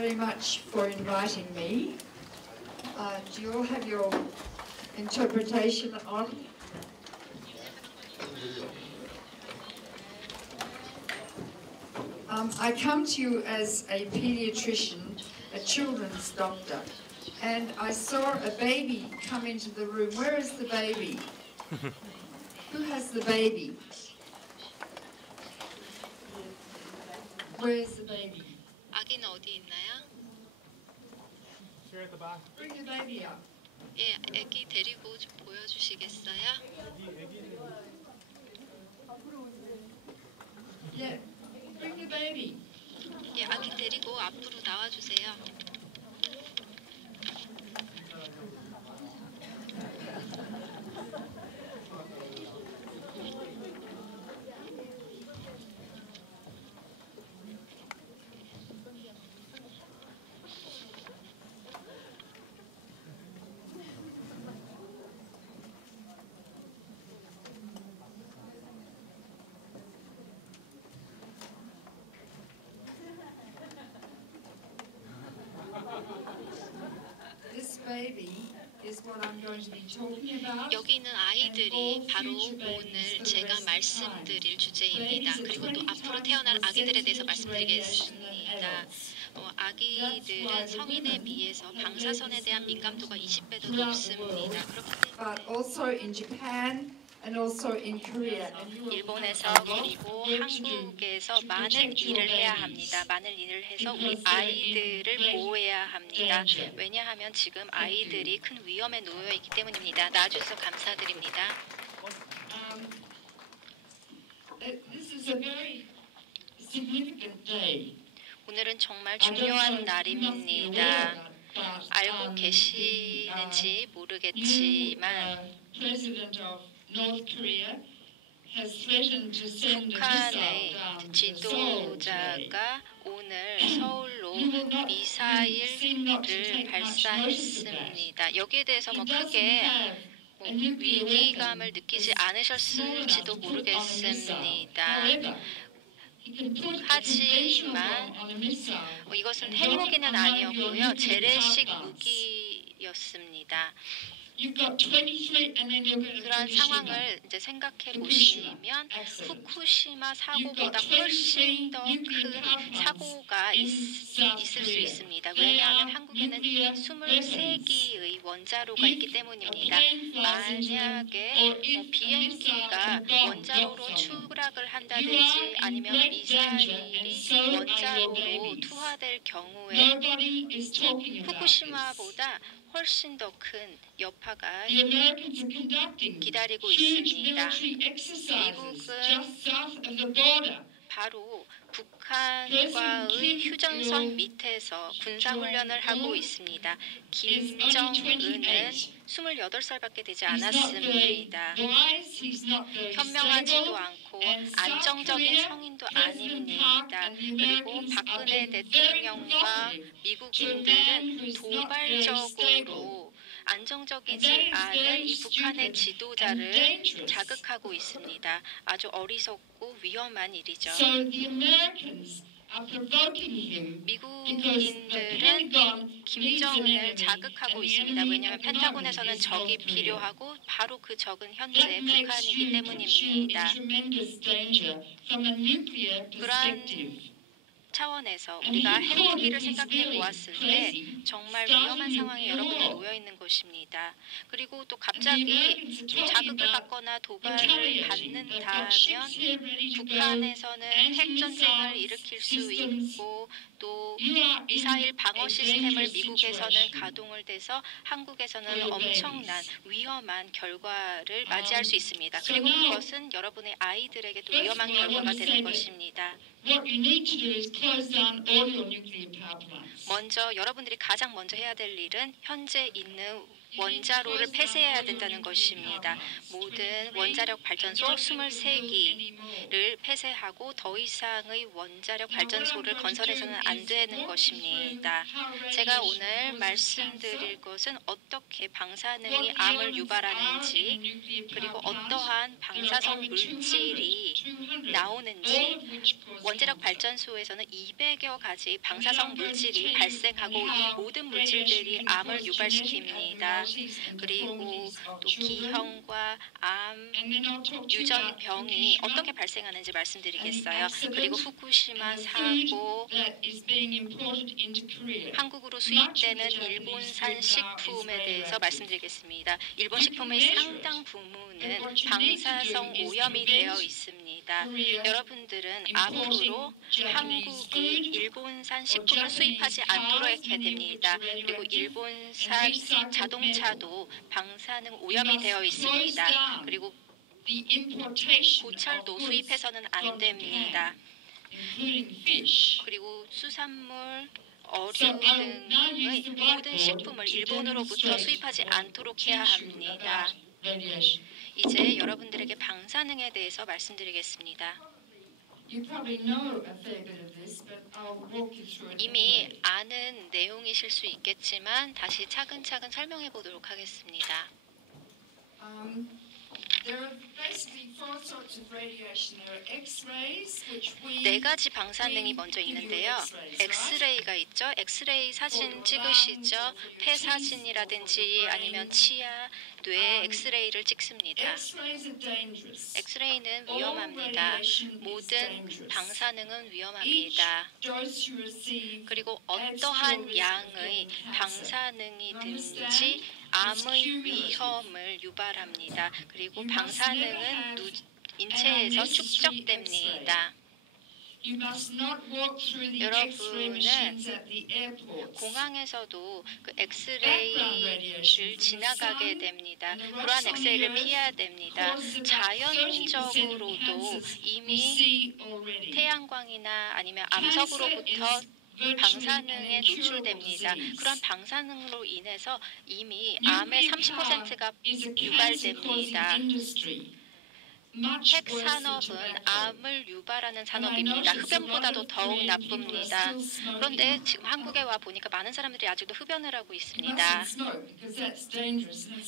very much for inviting me. Do you all have your interpretation on? I come to you as a pediatrician, a children's doctor, and I saw a baby come into the room. Where is the baby? Who has the baby? Where is the baby? 아기는 어디 있나요? Bring the baby up. 예, 아기 데리고 좀 보여주시겠어요? Yeah, bring the baby. 예, 아기 데리고 앞으로 나와주세요. This baby is what I'm going to be talking about. 여기 있는 아이들이 바로 오늘 제가 말씀드릴 주제입니다. 그리고 또 앞으로 태어날 아기들에 대해서 말씀드리겠습니다. 아기들은 성인에 비해서 방사선에 대한 민감도가 20배 더 높습니다. But also in Japan and also in Korea. 일본에서 그리고 한국에서 많은 일을 해야 합니다. 많은 일을 해서 우리 아이들을 보호해야 합니다. 왜냐하면 지금 아이들이 큰 위험에 놓여 있기 때문입니다. 나와주셔서 감사드립니다. This is a very significant day. 오늘은 정말 중요한 날입니다. 알고 계시는지 모르겠지만 북한의 지도자가 오늘 서울로 미사일을 발사했습니다. 여기에 대해서 크게 위기감을 느끼지 않으셨을지도 모르겠습니다. 하지만 이것은 핵무기는 아니었고요. 재래식 무기였습니다. 그런 상황을 이제 생각해 보시면 후쿠시마 사고보다 훨씬 더 큰 사고가 있을 수 있습니다. 왜냐하면 한국에는 23기의 원자로가 있기 때문입니다. 만약에 비행기가 원자로로 추락을 한다든지 아니면 미사일이 원자로로 투하될 경우에 후쿠시마보다 훨씬 더 큰 여파가 기다리고 있습니다. 미국은 바로 북한과의 휴전선 밑에서 군사훈련을 하고 있습니다. 김정은은 28살밖에 되지 않았습니다. 현명하지도 않고 안정적인 성인도 아닙니다. 그리고 박근혜 대통령과 미국인들은 도발적으로 안정적이지 않은 이 북한의 지도자를 자극하고 있습니다. 아주 어리석고 위험한 일이죠. 미국인들은 김정은을 자극하고 있습니다. 왜냐하면 펜타곤에서는 적이 필요하고 바로 그 적은 현재 북한이기 때문입니다. 그러한 차원에서 우리가 핵무기를 생각해 보았을 때 정말 위험한 상황에 여러분이 놓여 있는 것입니다. 그리고 또 갑자기 자극을 받거나 도발을 받는다면 북한에서는 핵전쟁을 일으킬 수 있고 또 미사일 방어 시스템을 미국에서는 가동을 돼서 한국에서는 엄청난 위험한 결과를 맞이할 수 있습니다. 그리고 그것은 여러분의 아이들에게도 위험한 결과가 되는 것입니다. 먼저 여러분들이 가장 먼저 해야 될 일은 현재 있는 원자로를 폐쇄해야 된다는 것입니다. 모든 원자력 발전소 23기를 폐쇄하고 더 이상의 원자력 발전소를 건설해서는 안 되는 것입니다. 제가 오늘 말씀드릴 것은 어떻게 방사능이 암을 유발하는지, 그리고 어떠한 방사성 물질이 나오는지, 원자력 발전소에서는 200여 가지 방사성 물질이 발생하고 이 모든 물질들이 암을 유발시킵니다. 그리고 또 기형과 암, 유전병이 어떻게 발생하는지 말씀드리겠어요. 그리고 후쿠시마 사고, 한국으로 수입되는 일본산 식품에 대해서 말씀드리겠습니다. 일본 식품의 상당 부분은 방사성 오염이 되어 있습니다. 여러분들은 앞으로 한국의 일본산 식품을 수입하지 않도록 해야 됩니다. 그리고 일본산 자동차도 방사능 오염이 되어 있습니다. 그리고 고철도 수입해서는 안 됩니다. 그리고 수산물, 어린 등의 모든 식품을 일본으로부터 수입하지 않도록 해야 합니다. 이제 여러분들에게 방사능에 대해서 말씀드리겠습니다. 이미 아는 내용이실 수 있겠지만 다시 차근차근 설명해 보도록 하겠습니다. 네 가지 방사능이 먼저 있는데요. 엑스레이가 있죠. 엑스레이 사진 찍으시죠. 폐 사진이라든지 아니면 치아, 뇌 엑스레이를 찍습니다. 엑스레이는 위험합니다. 모든 방사능은 위험합니다. 그리고 어떠한 양의 방사능이든지 암의 위험을 유발합니다. 그리고 방사능은 인체에서 축적됩니다. 여러분은 공항에서도 그 엑스레이를 지나가게 됩니다. 그러한 엑스레이를 피해야 됩니다. 자연적으로도 이미 태양광이나 아니면 암석으로부터 방사능에 노출됩니다. 그런 방사능으로 인해서 이미 암의 30%가 유발됩니다. 핵산업은 암을 유발하는 산업입니다. 흡연보다도 더욱 나쁩니다. 그런데 지금 한국에 와 보니까 많은 사람들이 아직도 흡연을 하고 있습니다.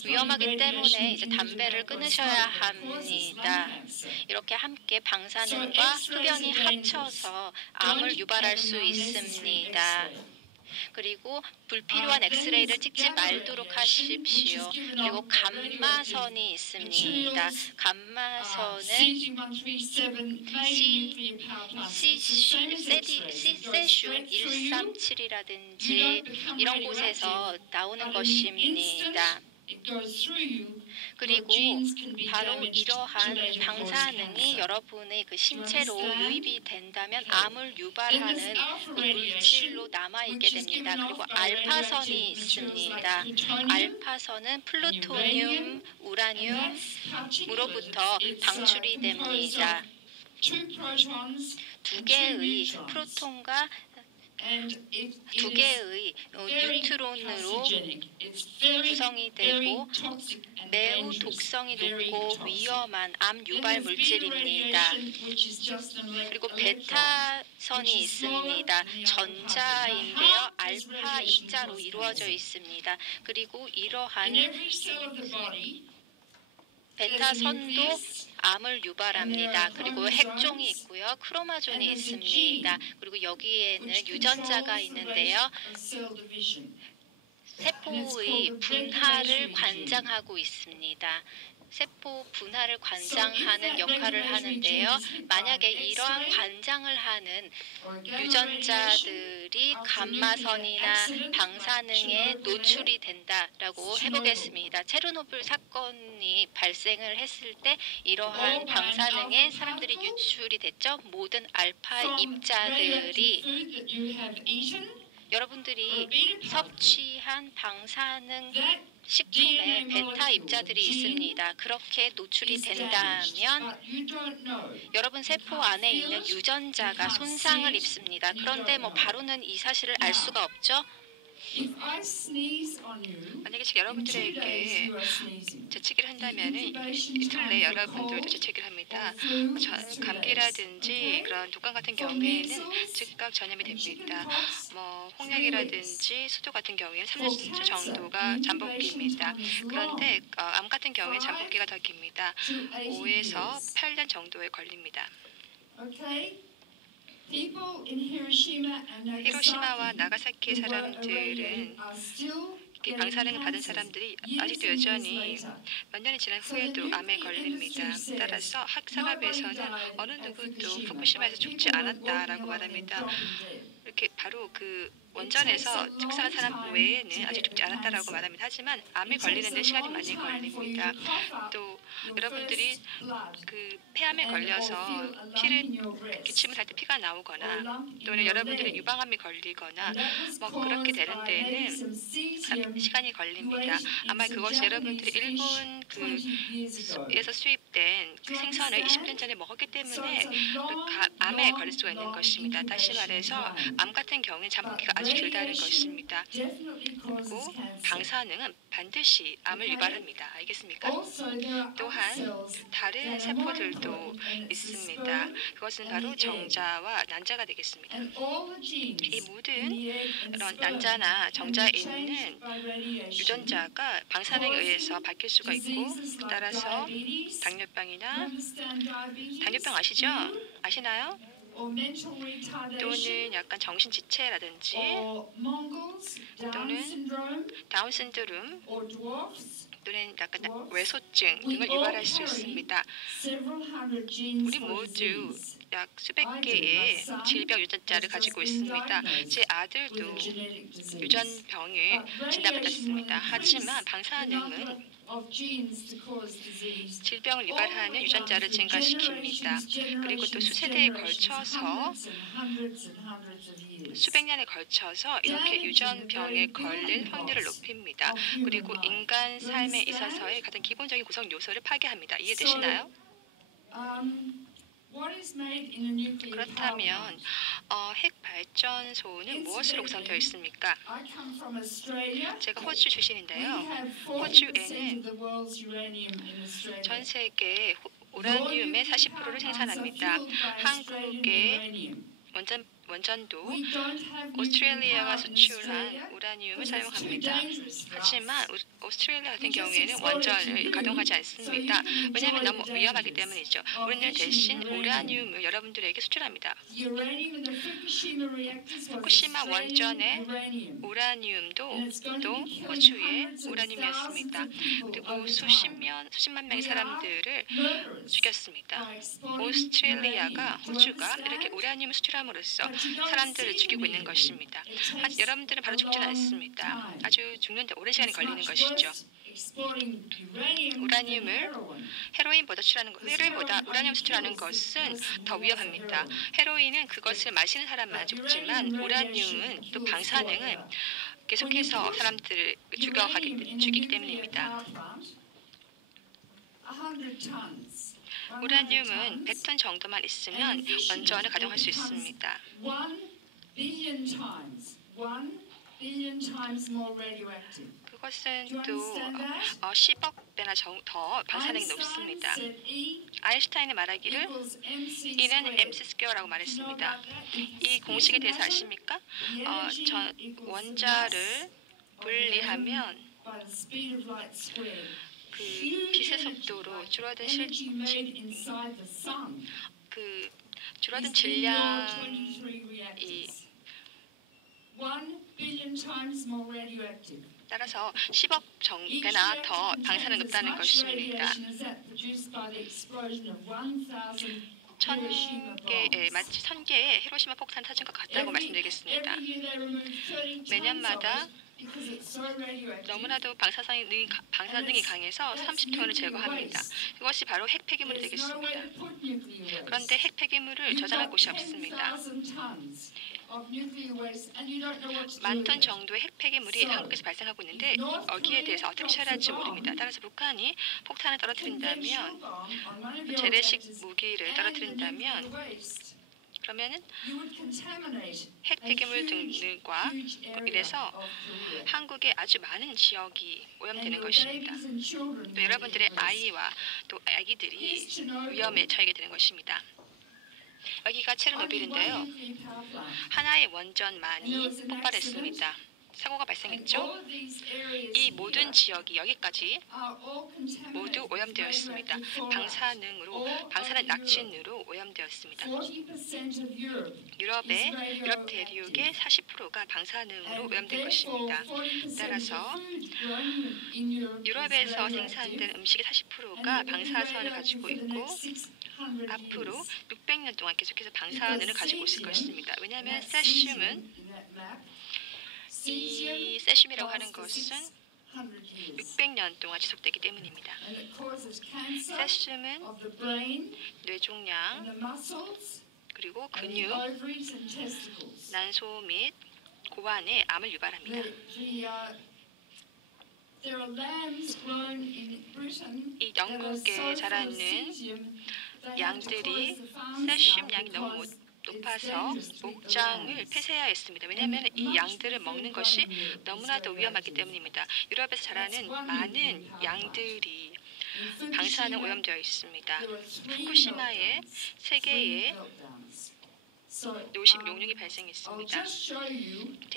위험하기 때문에 이제 담배를 끊으셔야 합니다. 이렇게 함께 방사능과 흡연이 합쳐서 암을 유발할 수 있습니다. 그리고 불필요한 엑스레이를 찍지 말도록 하십시오. 그리고 감마선이 있습니다. 감마선은 세슘 137이라든지 이런 곳에서 나오는 것입니다. 그리고 바로 이러한 방사능이 여러분의 그 신체로 유입이 된다면 암을 유발하는 그 물질로 남아있게 됩니다. 그리고 알파선이 있습니다. 알파선은 플루토늄, 우라늄으로부터 방출이 됩니다. 두 개의 프로톤과 두 개의 뉴트론으로 구성이 되고 매우 독성이 높고 위험한 암 유발 물질입니다. 그리고 베타선이 있습니다. 전자인데요. 알파 입자로 이루어져 있습니다. 그리고 이러한 베타선도 암을 유발합니다. 그리고 핵종이 있고요. 크로마존이 있습니다. 그리고 여기에는 유전자가 있는데요. 세포의 분할을 관장하고 있습니다. 세포 분할을 관장하는 역할을 하는데요. 만약에 이러한 관장을 하는 유전자들이 감마선이나 방사능에 노출이 된다라고 해보겠습니다. 체르노빌 사건이 발생을 했을 때 이러한 방사능에 사람들이 유출이 됐죠. 모든 알파 입자들이 여러분들이 섭취한 방사능 식품에 베타 입자들이 있습니다. 그렇게 노출이 된다면 여러분 세포 안에 있는 유전자가 손상을 입습니다. 그런데 바로는 이 사실을 알 수가 없죠. If I sneeze on you, 만약에 제가 in 2 days 여러분들에게 you are sneezing. 재채기를 한다면 Incubation 이틀 time 내에 for 여러분들도 cold 재채기를 합니다. or flu is 2 days. 감기라든지 Okay? 그런 독감 같은 For 경우에는 measles 즉각 전염이 and 됩니다. chickenpox, 뭐 3 weeks. 홍역이라든지 수도 같은 경우에는 For 3주 cancer, 정도가 the incubation 잠복기입니다. time is long, 그런데 암 같은 경우에는 5 잠복기가 더 깁니다. to 80 5에서 years. 8년 정도에 걸립니다. Okay? People in Hiroshima and 히로시마와 나가사키의 Nagasaki who were 사람들은 irradiated are still getting 방사능을 받은 cancers 사람들이 years 아직도 and years 여전히 later. 몇 년이 지난 후에도 암에 걸립니다. 따라서 학산업에서는 어느 누구도 후쿠시마에서 죽지 않았다라고 말합니다. 이렇게 바로 그 원전에서 축사한 사람 외에는 아직 죽지 않았다라고 말합니다. 하지만 암에 걸리는 데 시간이 많이 걸립니다. 또 여러분들이 그 폐암에 걸려서 피를 기침을 할 때 피가 나오거나 또는 여러분들이 유방암에 걸리거나 뭐 그렇게 되는 데에는 시간이 걸립니다. 아마 그것이 여러분들이 일본 그에서 수입된 그 생선을 20년 전에 먹었기 때문에 암에 걸릴 수가 있는 것입니다. 다시 말해서 암 같은 경우는 잠복기가 아주 길다는 것입니다. 그리고 방사능은 반드시 암을 유발합니다. 알겠습니까? 또한 다른 세포들도 있습니다. 그것은 바로 정자와 난자가 되겠습니다. 이 모든 이런 난자나 정자에 있는 유전자가 방사능에 의해서 바뀔 수가 있고 따라서 당뇨병이나 당뇨병 아시죠? 아시나요? 또는 약간 정신지체라든지 또는 다운 신드롬 또는 약간 외소증 등을 유발할 수 있습니다. 우리 모두 약 수백 개의 질병 유전자를 가지고 있습니다. 제 아들도 유전병을 진단받았습니다. 하지만 방사능은 질병을 유발하는 유전자를 증가시킵니다. 그리고 또 수세대에 걸쳐서 수백 년에 걸쳐서 이렇게 유전병에 걸릴 확률을 높입니다. 그리고 인간 삶에 있어서의 가장 기본적인 구성 요소를 파괴합니다. 이해되시나요? 그렇다면 핵 발전소는 무엇으로 구성되어 있습니까? 제가 호주 출신인데요. 호주에는 전 세계 우라늄의 40%를 생산합니다. 한국의 원전도 오스트레일리아가 수출한 우라늄을 사용합니다. 하지만 오스트레일리아 같은 경우에는 원전을 가동하지 않습니다. 왜냐하면 너무 위험하기 때문이죠. 우리는 대신 우라늄을 여러분들에게 수출합니다. 후쿠시마 원전의 우라늄도 또 호주의 우라늄이었습니다. 그리고 수십만 명의 사람들을 죽였습니다. 오스트레일리아가 호주가 이렇게 우라늄을 수출함으로써 사람들을 죽이고 있는 것입니다. 여러분들은 바로 죽지는 않습니다. 아주 죽는데 오랜 시간이 걸리는 것이죠. 우라늄을 헤로인보다 우라늄 수출하는 것은 더 위험합니다. 헤로인은 그것을 마시는 사람만 죽지만 우라늄은 또 방사능은 계속해서 사람들을 죽이기 때문입니다. 우라늄은 100톤 정도만 있으면 원전을 가동할 수 있습니다. 그것은 또 10억 배나 더 방사능이 높습니다. 아인슈타인이 말하기를 E는 mc²라고 말했습니다. 이 공식에 대해서 아십니까? 원자를 분리하면 그 빛의 속도로 줄어든 질량이 따라서 10억 배나 더 방사능이 높다는 것입니다. 마치 1000개의 히로시마 폭탄 터진 것 같다고 말씀드리겠습니다. 매년마다 너무나도 방사능이 강해서 30톤을 제거합니다. 이것이 바로 핵 폐기물이 되겠습니다. 그런데 핵 폐기물을 저장할 곳이 없습니다. 10,000톤 정도의 핵 폐기물이 한국에서 발생하고 있는데 여기에 대해서 어떻게 처리할지 모릅니다. 따라서 북한이 폭탄을 떨어뜨린다면 재래식 무기를 떨어뜨린다면 그러면은 you would contaminate 핵 a 폐기물 huge, 등과 huge area 이래서 of Korea. 한국의 아주 많은 지역이 And 오염되는 your 것입니다. babies and children 또 will be 여러분들의 at risk. 아이와 또 아기들이 Here's Chernobyl. 위험에 처하게 되는 것입니다. 여기가 Only one 체르노빌인데요. nuclear power plant. 하나의 원전만이 폭발했습니다. 사고가 발생했죠. All of these areas 이 모든 here 지역이 여기까지 are all contaminated 모두 with 오염되어 있습니다. radioactive fallout. 방사능 낙진으로 오염되었습니다. 40% of Europe 유럽 is radioactive. 대륙의 40%가 방사능으로 And 오염된 therefore, 것입니다. 40% of 따라서 the food grown in Europe is 유럽에서 radioactive. 생산된 음식의 40%가 방사선을 가지고 있고 앞으로 600년 동안 계속해서 방사능을 가지고 있을 것입니다. 왜냐하면 세슘은 이 세슘이라고 하는 것은 600년 동안 지속되기 때문입니다. 세슘은 뇌종양 그리고 근육, 난소 및 고환에 암을 유발합니다. 이 영국에 자라는 양들이 세슘 양이 너무 높아서 목장을 폐쇄해야 했습니다. 왜냐하면 이 양들을 먹는 것이 너무나도 위험하기 때문입니다. 유럽에서 자라는 많은 양들이 방사능 오염되어 있습니다. 후쿠시마에 3개의 노심 용융이 발생했습니다.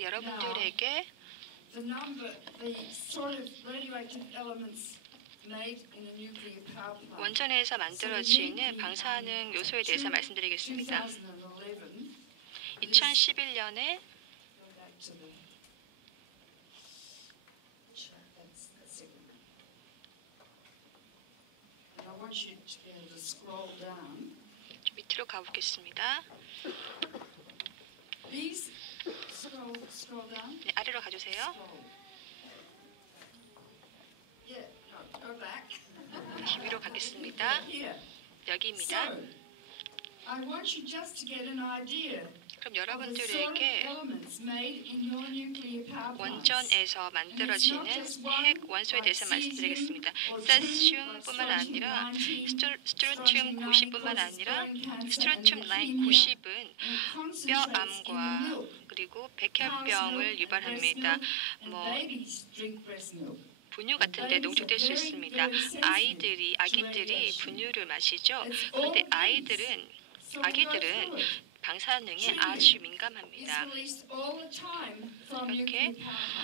여러분들에게 원전에서 만들어지는 방사능 요소에 대해서 말씀드리겠습니다. 2011년에 밑으로 가보겠습니다. 네, 아래로 가주세요. 다시 위로 가겠습니다. 여기입니다. 그럼 여러분들에게 원전에서 만들어지는 핵 원소에 대해서 말씀드리겠습니다. 세슘뿐만 아니라 스트론튬 90뿐만 아니라 스트론튬 90은 뼈암과 그리고 백혈병을 유발합니다. 분유 같은 데 농축될 수 있습니다. 아기들이 분유를 마시죠. 그런데 아기들은 방사능에 아주 민감합니다. 이렇게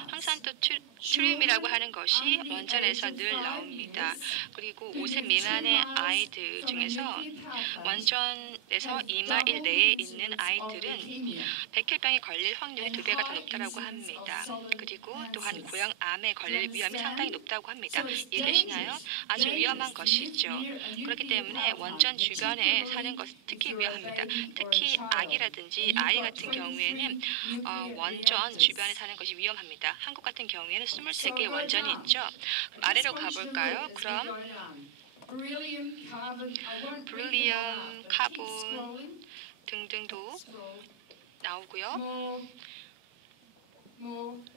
황산도 트륨이라고 하는 것이 원전에서 늘 나옵니다. 그리고 5세 미만의 아이들 중에서 원전에서 2마일 내에 있는 아이들은 백혈병에 걸릴 확률이 2배가 더 높다고 합니다. 그리고 또한 고형암에 걸릴 위험이 상당히 높다고 합니다. 이해되시나요? 아주 위험한 것이죠. 그렇기 때문에 원전 주변에 사는 것은 특히 위험합니다. 특히 아기라든지 아이 같은 경우에는 원전 주변에 사는 것이 위험합니다. 한국 같은 경우에는 23개의 원전이 있죠. 아래로 가볼까요? 그럼 베릴리엄, 카본 등등도 나오고요.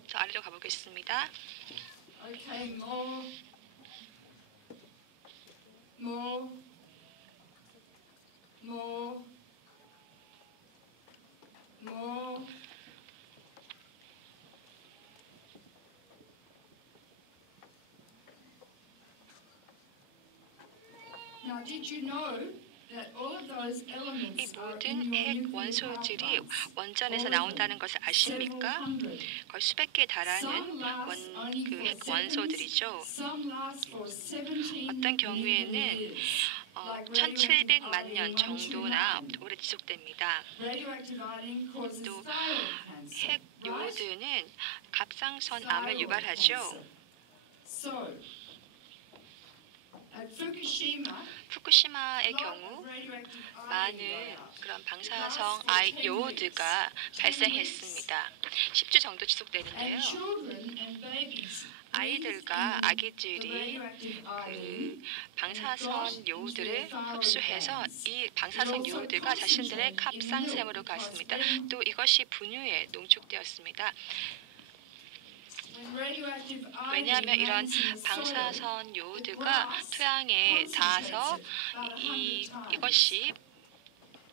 저 아래로 가보겠습니다. 이 모든 핵 원소들이 원전에서 나온다는 것을 아십니까? 거의 수백 개에 달하는 핵 원소들이죠. 어떤 경우에는 1700만 년 정도나 오래 지속됩니다. 또 핵 요오드는 갑상선암을 유발하죠. 후쿠시마의 경우 많은 그런 방사성 요오드가 발생했습니다. 10주 정도 지속되는데요. 아이들과 아기들이 그 방사선 요오드를 흡수해서 이 방사선 요오드가 자신들의 갑상샘으로 갔습니다. 또 이것이 분유에 농축되었습니다. 왜냐하면 이런 방사선 요오드가 토양에 닿아서 이것이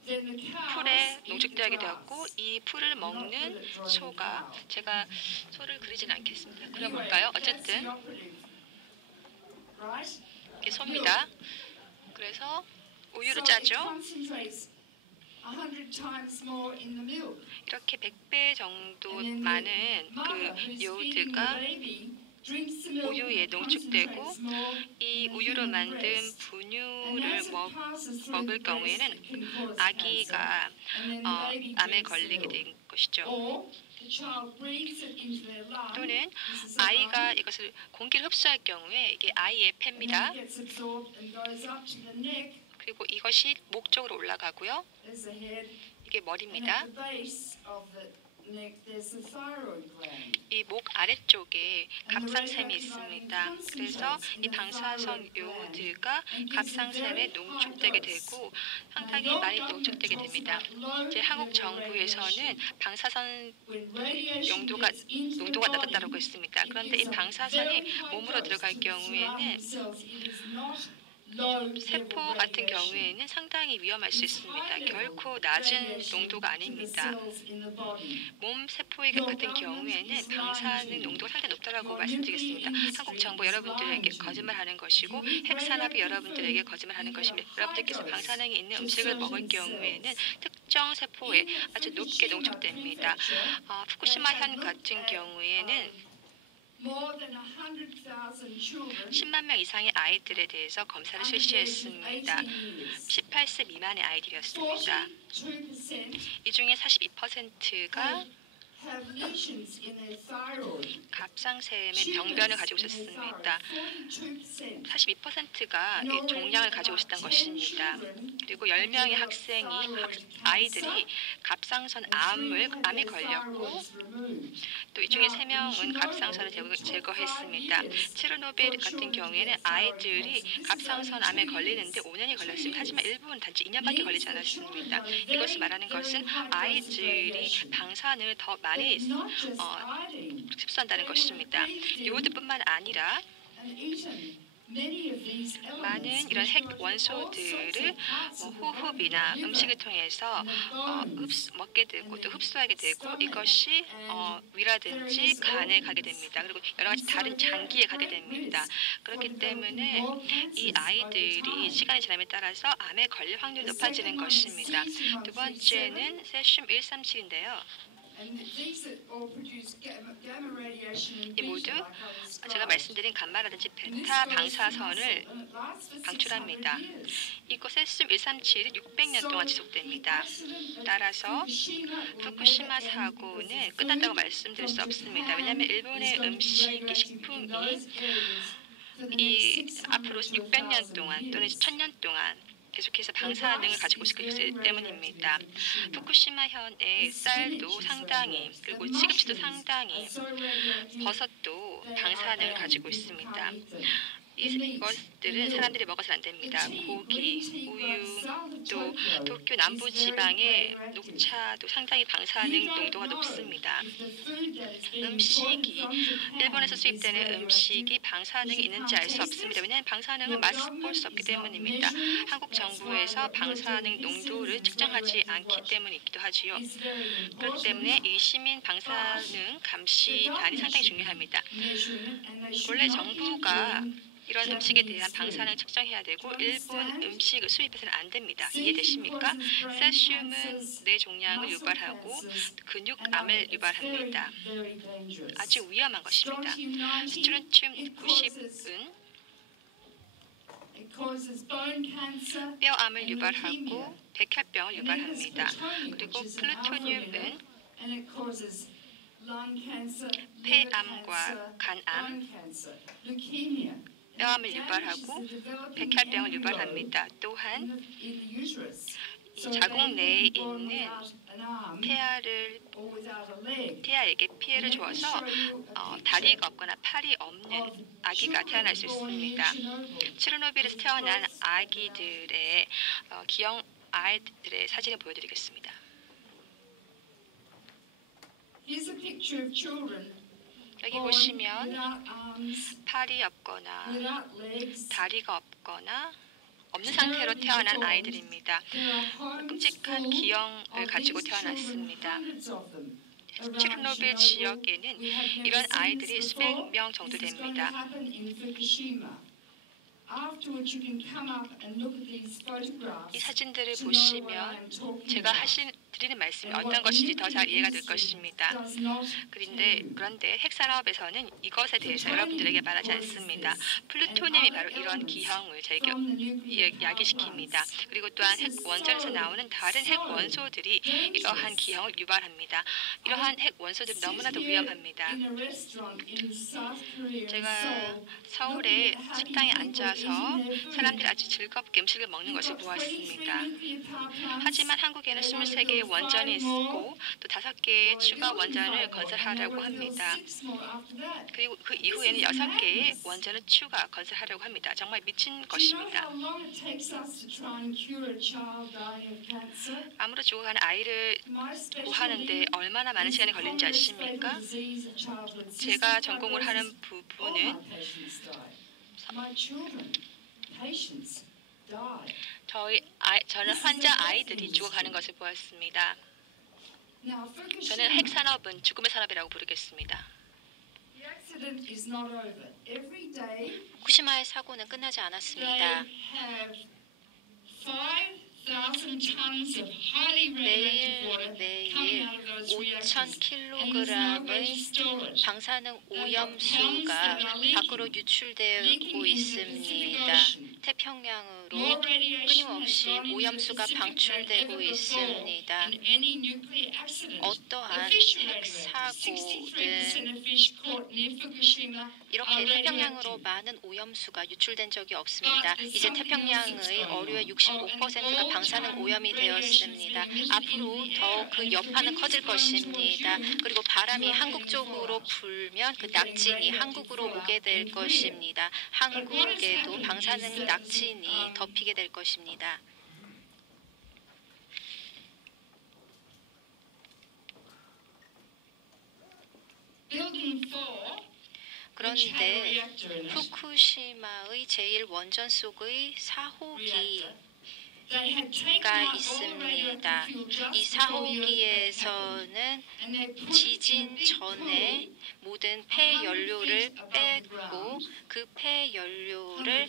풀에 농축되게 되었고 이 풀을 먹는 소가, 제가 소를 그리지는 않겠습니다. 그려볼까요? 어쨌든 이게 소입니다. 그래서 우유를 짜죠. 이렇게 100배 정도 많은 그 요오드가 우유에 농축되고 이 우유로 만든 분유를 먹을 경우에는 아기가 암에 걸리게 된 것이죠. 또는 아이가 이것을 공기를 흡수할 경우에 이게 아이의 폐입니다. 그리고 이것이 목 쪽으로 올라가고요. 이게 머리입니다. 이 목 아래쪽에 갑상샘이 있습니다. 그래서 이 방사선 요오드가 갑상샘에 농축되게 되고 상당히 많이 농축되게 됩니다. 이제 한국 정부에서는 방사선 농도가 낮았다고 했습니다. 그런데 이 방사선이 몸으로 들어갈 경우에는 세포 같은 경우에는 상당히 위험할 수 있습니다. 결코 낮은 농도가 아닙니다. 몸 세포의 같은 경우에는 방사능 농도가 상당히 높다고 말씀드리겠습니다. 한국 정부 여러분들에게 거짓말하는 것이고 핵산업이 여러분들에게 거짓말하는 것입니다. 여러분들께서 방사능이 있는 음식을 먹을 경우에는 특정 세포에 아주 높게 농축됩니다. 후쿠시마현 같은 경우에는 10만 명 이상의 아이들에 대해서 검사를 실시했습니다. 18세 미만의 아이들이었습니다. 이 중에 42%가 갑상샘의 병변을 가지고 있었습니다. 42%가 종양을 가지고 있었던 것입니다. 그리고 10명의 아이들이 갑상선 암에 걸렸고 또 이 중에 3명은 갑상선을 제거했습니다. 체르노빌 같은 경우에는 아이들이 갑상선 암에 걸리는데 5년이 걸렸습니다. 하지만 일부는 단지 2년밖에 걸리지 않았습니다. 이것이 말하는 것은 아이들이 방사능을 더 많이 흡수한다는 것입니다. 요오드뿐만 아니라 많은 이런 핵 원소들을 호흡이나 음식을 통해서 먹게 되고 또 흡수하게 되고 이것이 위라든지 간에 가게 됩니다. 그리고 여러 가지 다른 장기에 가게 됩니다. 그렇기 때문에 이 아이들이 시간이 지남에 따라서 암에 걸릴 확률이 높아지는 것입니다. 두 번째는 세슘 137인데요. 이 모두 제가 말씀드린 감마라든지 베타 방사선을 방출합니다. 이거 세슘 137은 600년 동안 지속됩니다. 따라서 후쿠시마 사고는 끝났다고 말씀드릴 수 없습니다. 왜냐하면 일본의 음식이 식품이 앞으로 600년 동안 또는 1000년 동안 계속해서 방사능을 가지고 있기 때문입니다. 후쿠시마현의 쌀도 상당히 그리고 시금치도 상당히 버섯도 방사능을 가지고 있습니다. 이것들은 사람들이 먹어서는 안 됩니다. 고기, 우유, 또 도쿄 남부지방의 녹차도 상당히 방사능 농도가 높습니다. 일본에서 수입되는 음식이 방사능이 있는지 알 수 없습니다. 왜냐하면 방사능을 맛볼 수 없기 때문입니다. 한국 정부에서 방사능 농도를 측정하지 않기 때문이기도 하지요. 그렇기 때문에 이 시민 방사능 감시단이 상당히 중요합니다. 원래 정부가 이런 음식에 대한 방사능을 측정해야 되고 일본 음식을 수입해서는 안 됩니다. 이해되십니까? 세슘은 뇌종양을 유발하고 근육암을 유발합니다. 아주 위험한 것입니다. 스트론튬 90은 뼈암을 유발하고 백혈병을 유발합니다. 그리고 플루토늄은 폐암과 간암, 뼈암을 유발하고 백혈병을 유발합니다. 또한 이 자궁 내에 있는 태아에게 피해를 줘서 다리가 없거나 팔이 없는 아기가 태어날 수 있습니다. 체르노빌에서 태어난 아기들의 기형 아이들의 사진을 보여드리겠습니다. 여기 보시면 팔이 없거나 다리가 없거나 없는 상태로 태어난 아이들입니다. 끔찍한 기형을 가지고 태어났습니다. 체르노빌 지역에는 이런 아이들이 수백 명 정도 됩니다. 이 사진들을 보시면 제가 드리는 말씀이 어떤 것인지 더 잘 이해가 될 것입니다. 그런데 핵산업에서는 이것에 대해서 여러분들에게 말하지 않습니다. 플루토늄이 바로 이런 기형을 저에게 야기시킵니다. 그리고 또한 핵 원전에서 나오는 다른 핵 원소들이 이러한 기형을 유발합니다. 이러한 핵 원소들이 너무나도 위험합니다. 제가 서울의 식당에 앉아서 사람들이 아주 즐겁게 음식을 먹는 것을 보았습니다. 하지만 한국에는 23개의 원전이 있고 또 5개의 추가 원전을 건설하려고 합니다. 그리고 그 이후에는 6개의 원전을 추가 건설하려고 합니다. 정말 미친 것입니다. 암으로 죽어가는 아이를 구하는데 얼마나 많은 시간이 걸리는지 아십니까? 제가 전공을 하는 부분은 저는 환자 아이들이 죽어가는 것을 보았습니다. 저는 핵산업은 죽음의 산업이라고 부르겠습니다. 후쿠시마의 사고는 끝나지 않았습니다. 매일 5,000kg의 방사능 오염수가 밖으로 유출되고 있습니다. 태평양으로 끊임없이 오염수가 방출되고 있습니다. 어떠한 핵사고든 이렇게 태평양으로 많은 오염수가 유출된 적이 없습니다. 이제 태평양의 어류의 65%가 방사능 오염이 되었습니다. 앞으로 더욱 그 여파는 커질 것입니다. 그리고 바람이 한국 쪽으로 불면 그 낙진이 한국으로 오게 될 것입니다. 한국에도 방사능 낙진이 덮이게 될 것입니다. 그런데 후쿠시마의 제1원전 속의 4호기가 있습니다. 이 4호기에서는 지진 전에 모든 폐연료를 빼고 그 폐연료를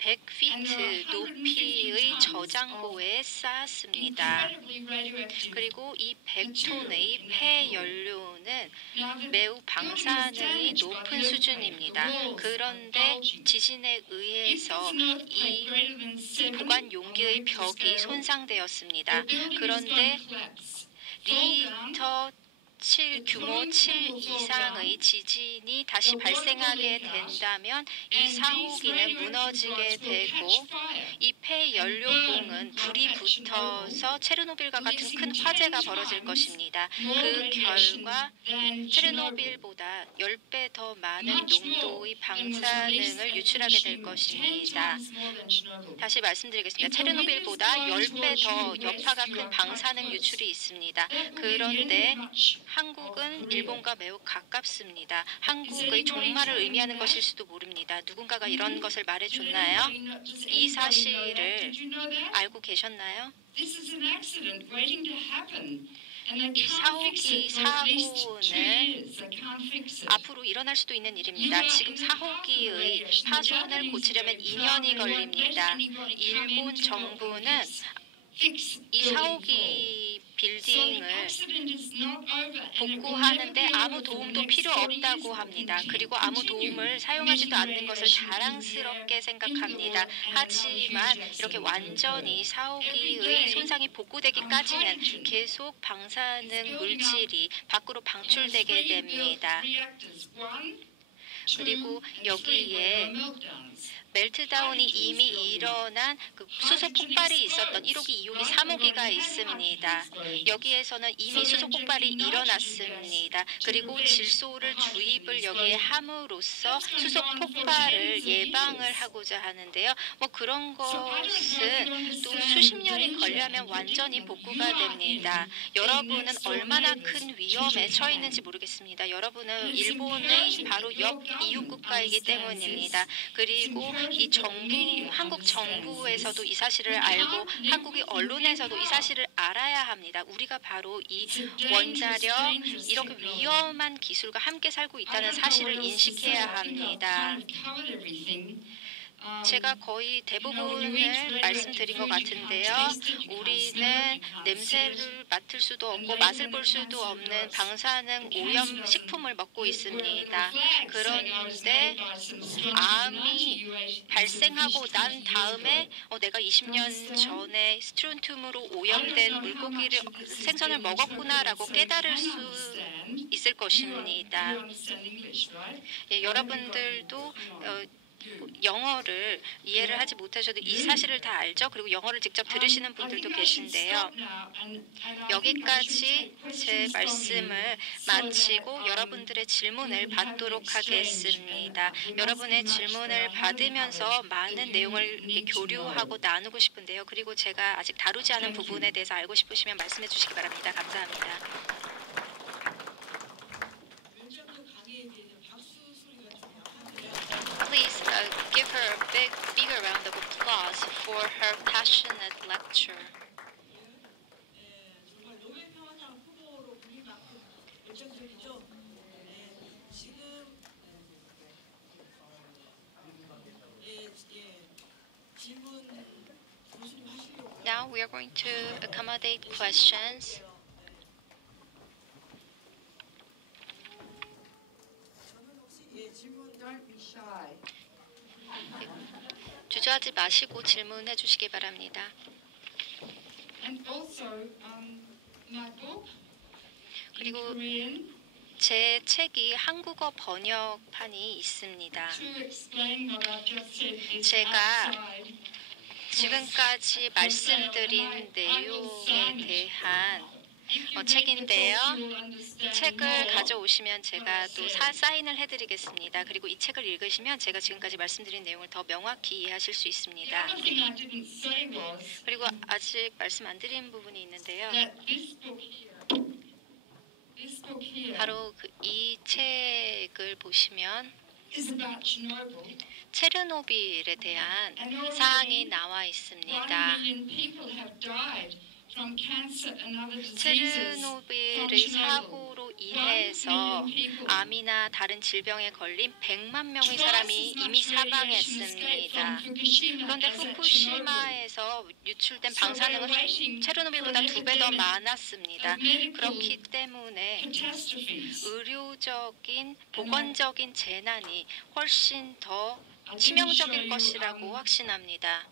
100피트 높이의 저장고에 쌓았습니다. 그리고 이 100톤의 폐연료는 매우 방사능이 높은 수준입니다. 그런데 지진에 의해서 이 보관 용기의 벽이 손상되었습니다. 그런데 리터 7 규모 7 이상의 지진이 다시 발생하게 된다면 이 4호기는 무너지게 되고 이 폐연료봉은 불이 붙어서 체르노빌과 같은 큰 화재가 벌어질 것입니다. 그 결과 체르노빌보다 10배 더 많은 농도의 방사능을 유출하게 될 것입니다. 다시 말씀드리겠습니다. 체르노빌보다 10배 더 여파가 큰 방사능 유출이 있습니다. 그런데 한국은 일본과 매우 가깝습니다. 한국의 종말을 의미하는 것일 수도 모릅니다. 누군가가 이런 것을 말해줬나요? 이 사실을 알고 계셨나요? 이 4호기 사고는 앞으로 일어날 수도 있는 일입니다. 지금 4호기의 파손을 고치려면 2년이 걸립니다. 일본 정부는 이 4호기 빌딩을 복구하는데 아무 도움도 필요 없다고 합니다. 그리고 아무 도움을 사용하지도 않는 것을 자랑스럽게 생각합니다. 하지만 이렇게 완전히 4호기의 손상이 복구되기까지는 계속 방사능 물질이 밖으로 방출되게 됩니다. 그리고 여기에 멜트다운이 이미 일어난 그 수소 폭발이 있었던 1호기, 2호기, 3호기가 있습니다. 여기에서는 이미 수소 폭발이 일어났습니다. 그리고 질소를 주입을 여기에 함으로써 수소 폭발을 예방을 하고자 하는데요. 그런 것은 또 수십 년이 걸려면 완전히 복구가 됩니다. 여러분은 얼마나 큰 위험에 처해 있는지 모르겠습니다. 여러분은 일본의 바로 옆 이웃 국가이기 때문입니다. 그리고 한국 정부에서도 이 사실을 알고 한국의 언론에서도 이 사실을 알아야 합니다. 우리가 바로 이 원자력 이렇게 위험한 기술과 함께 살고 있다는 사실을 인식해야 합니다. 제가 거의 대부분을 말씀드린 것 같은데요. 우리는 냄새를 맡을 수도 없고 맛을 볼 수도 없는 방사능 오염 식품을 먹고 있습니다. 그런데 암이 발생하고 난 다음에 내가 20년 전에 스트론튬으로 오염된 물고기를 생선을 먹었구나라고 깨달을 수 있을 것입니다. 예, 여러분들도 영어를 이해를 하지 못하셔도 이 사실을 다 알죠? 그리고 영어를 직접 들으시는 분들도 계신데요. 여기까지 제 말씀을 마치고 여러분들의 질문을 받도록 하겠습니다. 여러분의 질문을 받으면서 많은 내용을 교류하고 나누고 싶은데요. 그리고 제가 아직 다루지 않은 부분에 대해서 알고 싶으시면 말씀해 주시기 바랍니다. 감사합니다. Please give her a bigger round of applause for her passionate lecture. 정말 노벨 평화상 후보로 불릴 만큼 열정적이죠. 지금 질문 교수님 하시려고. Now we are going to accommodate questions. Don't be shy. 주저하지 마시고 질문해 주시기 바랍니다. And also, my book in 그리고 Korean 제 책이 한국어 번역판이 있습니다. to explain what I just said is 제가 outside. 지금까지 말씀드린 내용에 대한 책인데요. 책을 가져오시면 제가 또 사인을 해드리겠습니다. 그리고 이 책을 읽으시면 제가 지금까지 말씀드린 내용을 더 명확히 이해하실 수 있습니다. 그리고 아직 말씀 안 드린 부분이 있는데요. 바로 이 책을 보시면 체르노빌에 대한 사항이 나와 있습니다. 체르노빌의 사고로 인해서 암이나 다른 질병에 걸린 100만 명의 사람이 이미 사망했습니다. 그런데 후쿠시마에서 유출된 방사능은 체르노빌보다 2배 더 많았습니다. 그렇기 때문에 의료적인, 보건적인 재난이 훨씬 더 치명적일 것이라고 확신합니다.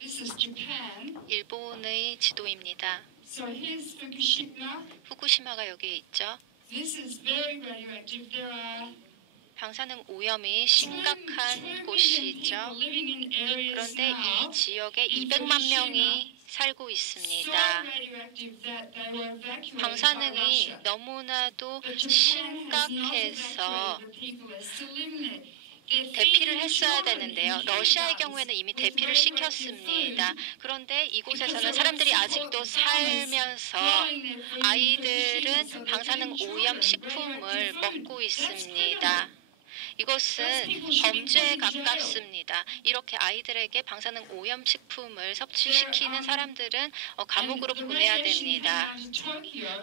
This is Japan. 일본의 지도입니다. So here's Fukushima. 후쿠시마가 여기에 있죠. This is very radioactive. There are 방사능 오염이 심각한 곳이죠. 그런데 이 지역에 200만 명이 살고 있습니다. 방사능이 너무나도 심각해서 대피를 했어야 되는데요. 러시아의 경우에는 이미 대피를 시켰습니다. 그런데 이곳에서는 사람들이 아직도 살면서 아이들은 방사능 오염 식품을 먹고 있습니다. 이것은 범죄에 가깝습니다. 이렇게 아이들에게 방사능 오염 식품을 섭취시키는 사람들은 감옥으로 보내야 됩니다.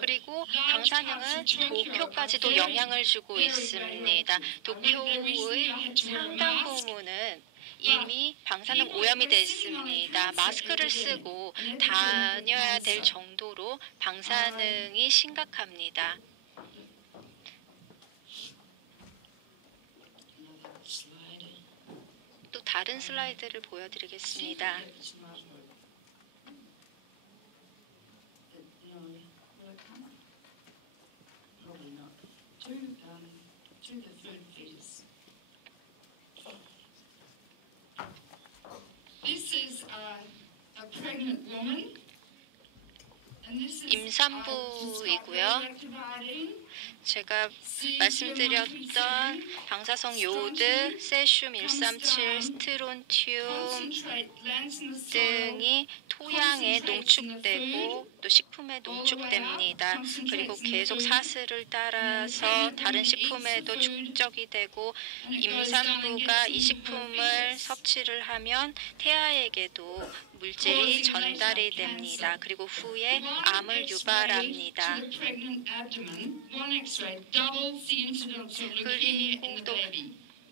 그리고 방사능은 도쿄까지도 영향을 주고 있습니다. 도쿄의 상당 부분은 이미 방사능 오염이 됐습니다. 마스크를 쓰고 다녀야 될 정도로 방사능이 심각합니다. 또 다른 슬라이드를 보여드리겠습니다. 임산부이고요. 제가 말씀드렸던 방사성 요오드, 세슘 137, 스트론튬 등이 토양에 농축되고 또 식품에 농축됩니다. 그리고 계속 사슬을 따라서 다른 식품에도 축적이 되고 임산부가 이 식품을 섭취를 하면 태아에게도 물질이 전달이 됩니다. 그리고 후에 암을 유발합니다. 그리고 또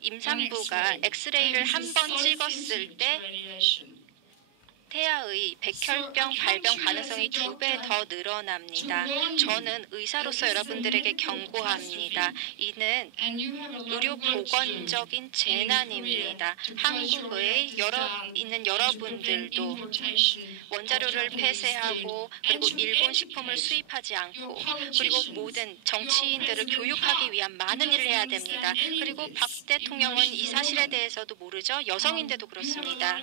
임산부가 엑스레이를 한 번 찍었을 때 태아의 백혈병 발병 가능성이 2배 더 늘어납니다. 저는 의사로서 여러분들에게 경고합니다. 이는 의료보건적인 재난입니다. 한국에 있는 여러분들도 원자료를 폐쇄하고 그리고 일본 식품을 수입하지 않고 그리고 모든 정치인들을 교육하기 위한 많은 일을 해야 됩니다. 그리고 박 대통령은 이 사실에 대해서도 모르죠. 여성인데도 그렇습니다.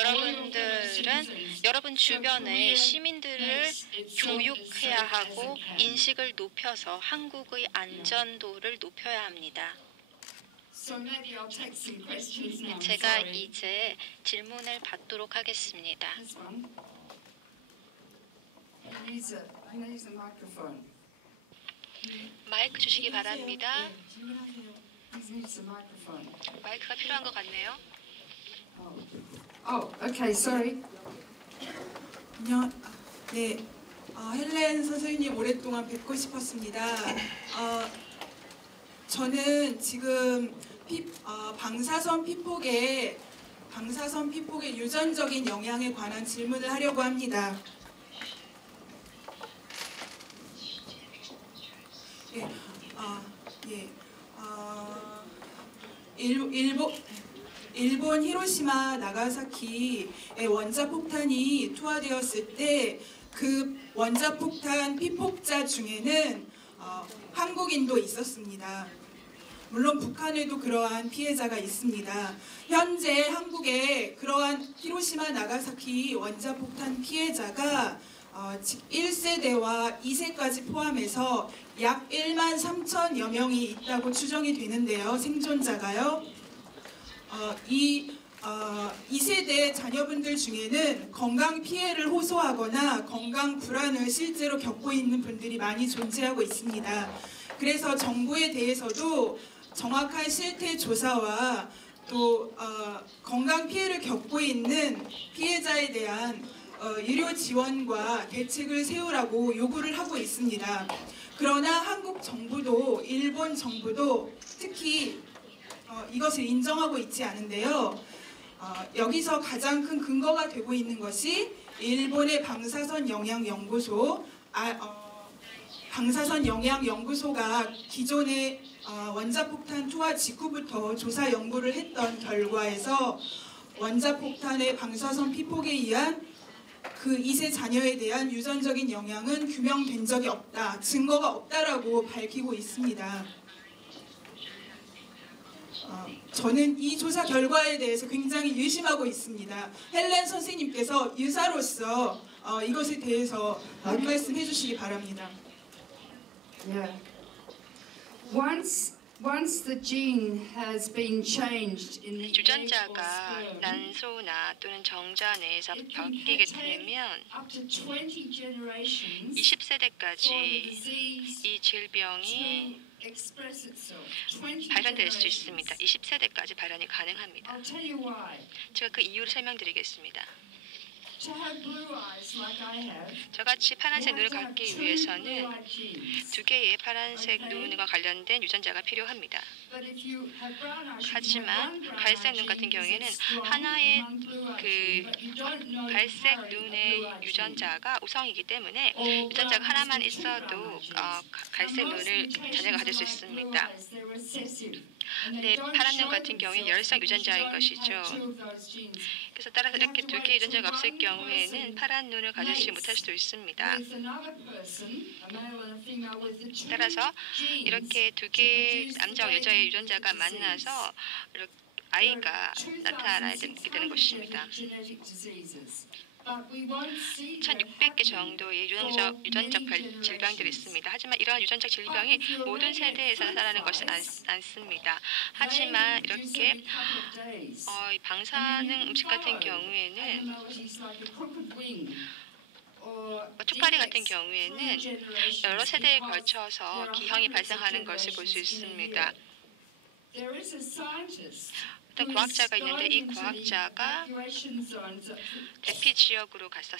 여러분들은 여러분 주변의 시민들을 교육해야 하고 인식을 높여서 한국의 안전도를 높여야 합니다. 제가 이제 질문을 받도록 하겠습니다. 마이크 주시기 바랍니다. 마이크가 필요한 것 같네요. Okay, sorry. 네, 헬렌 선생님 오랫동안 뵙고 싶었습니다. 저는 지금 방사선 피폭의 유전적인 영향에 관한 질문을 하려고 합니다. 일본 히로시마 나가사키의 원자폭탄이 투하되었을 때 그 원자폭탄 피폭자 중에는 한국인도 있었습니다. 물론 북한에도 그러한 피해자가 있습니다. 현재 한국에 그러한 히로시마 나가사키 원자폭탄 피해자가 1세대와 2세까지 포함해서 약 1만 3천여 명이 있다고 추정이 되는데요. 생존자가요. 이 2세대 자녀분들 중에는 건강 피해를 호소하거나 건강 불안을 실제로 겪고 있는 분들이 많이 존재하고 있습니다. 그래서 정부에 대해서도 정확한 실태 조사와 또 건강 피해를 겪고 있는 피해자에 대한 의료 지원과 대책을 세우라고 요구를 하고 있습니다. 그러나 한국 정부도 일본 정부도 특히 이것을 인정하고 있지 않은데요. 여기서 가장 큰 근거가 되고 있는 것이 일본의 방사선 영향 연구소가 기존의 원자폭탄 투하 직후부터 조사 연구를 했던 결과에서 원자폭탄의 방사선 피폭에 의한 그 2세 자녀에 대한 유전적인 영향은 규명된 적이 없다, 증거가 없다라고 밝히고 있습니다. 저는 이 조사 결과에 대해서 굉장히 의심하고 있습니다. 헬렌 선생님께서 의사로서 이것에 대해서 한 말씀 해주시기 바랍니다. Yeah. Once the gene has been changed in the egg or 유전자가 sperm, 난소나 또는 정자 내에서 it can 바뀌게 take 되면 up to 20 generations 20세대까지 for the disease 이 질병이 to express itself. 20 발현될 수 generations. 있습니다. 20세대까지 발현이 가능합니다. I'll tell you why. 제가 그 이유를 설명드리겠습니다. To have blue eyes like I have, 저같이 파란색 you 눈을 have to have 갖기 two 위해서는 blue-eyed genes. 두 개의 파란색 눈과 관련된 유전자가 필요합니다. But if you have brown eyes, you can have 하지만 one brown 갈색 eye 눈 같은 gene 경우에는 that's strong 하나의 and one blue-eyed 그 gene, but you don't know you 갈색 carry a 눈의 blue-eyed gene. 유전자가 우성이기 때문에 Or 유전자가 brown 하나만 eyes with two 있어도 brown-eyed genes. 갈색 Now, most 눈을 mutations 자녀가 가질 수 are like blue 있습니다. eyes, they're recessive. And 네, they don't 파란 눈 show 같은 경우에 themselves 열성 because you 유전자인 don't 것이죠. have two of those genes. 그래서 따라서 이렇게 두 개의 유전자가 없을 경우에는 파란 눈을 가지지 못할 수도 있습니다. With another person, a male and a female with the two 따라서 genes 이렇게 두 to 개의 produce 남자와 the 여자의 baby 유전자가 with the disease. 만나서 이렇게 아이가 나타나게 되는 것입니다. genetic diseases. 1,600개 정도의 유전적 질병들이 있습니다. 하지만 이러한 유전적 질병이 모든 세대에서 나타나는 것은 않습니다. 하지만 이렇게 방사능 음식 같은 경우에는 초파리 같은 경우에는 여러 세대에 걸쳐서 기형이 발생하는 것을 볼 수 있습니다. 어떤 과학자가 있는데 이 과학자가 대피 지역으로 가서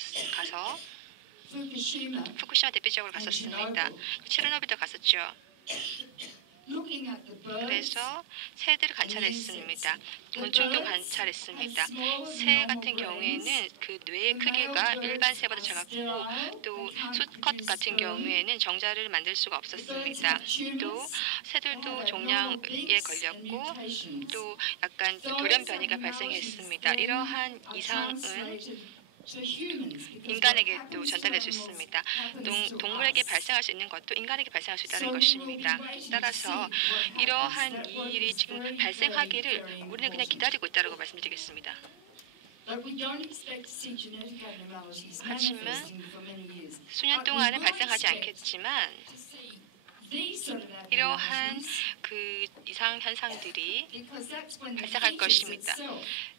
후쿠시마 대피 지역으로 갔었습니다. 체르노빌도 갔었죠. 그래서 새들을 관찰했습니다. 곤충도 관찰했습니다. 새 같은 경우에는 그 뇌의 크기가 일반 새보다 작았고 또 수컷 같은 경우에는 정자를 만들 수가 없었습니다. 또 새들도 종양에 걸렸고 또 약간 돌연 변이가 발생했습니다. 이러한 이상은 인간에게도 전달될 수 있습니다. 동물에게 발생할 수 있는 것도 인간에게 발생할 수 있다는 것입니다. 따라서 이러한 일이 지금 발생하기를 우리는 그냥 기다리고 있다고 말씀드리겠습니다. 하지만 수년 동안은 발생하지 않겠지만 이러한 그 이상 현상들이 발생할 것입니다.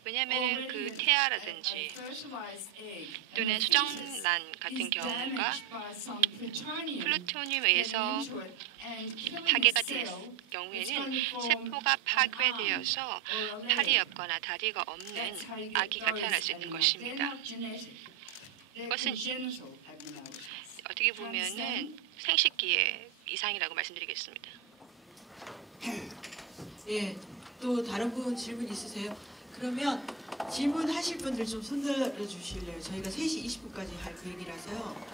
왜냐하면 그 태아라든지 또는 수정란 같은 경우가 플루토늄에 의해서 파괴가 될 경우에는 세포가 파괴되어서 팔이 없거나 다리가 없는 아기가 태어날 수 있는 것입니다. 그것은 어떻게 보면은 생식기의 이상이라고 말씀드리겠습니다. 예, 또 다른 분 질문 있으세요? 그러면 질문하실 분들 좀 손들어 주실래요? 저희가 3시 20분까지 할 계획이라서요.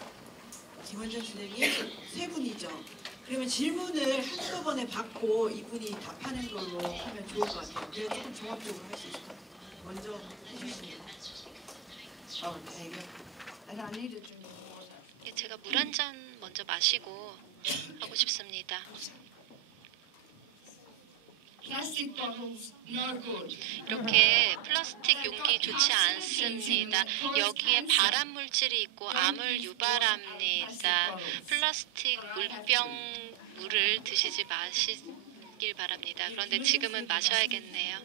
김원장 주장님 세 분이죠. 그러면 질문을 한꺼번에 받고 이분이 답하는 걸로 하면 좋을 것 같아요. 그래야 조금 종합적으로 할 수 있을 것 같아요. 먼저 해주시면. 제가 물 한 잔 먼저 마시고 하고 싶습니다. 이렇게 플라스틱 용기 좋지 않습니다. 여기에 발암 물질이 있고 암을 유발합니다. 플라스틱 물병 물을 드시지 마시길 바랍니다. 그런데 지금은 마셔야겠네요.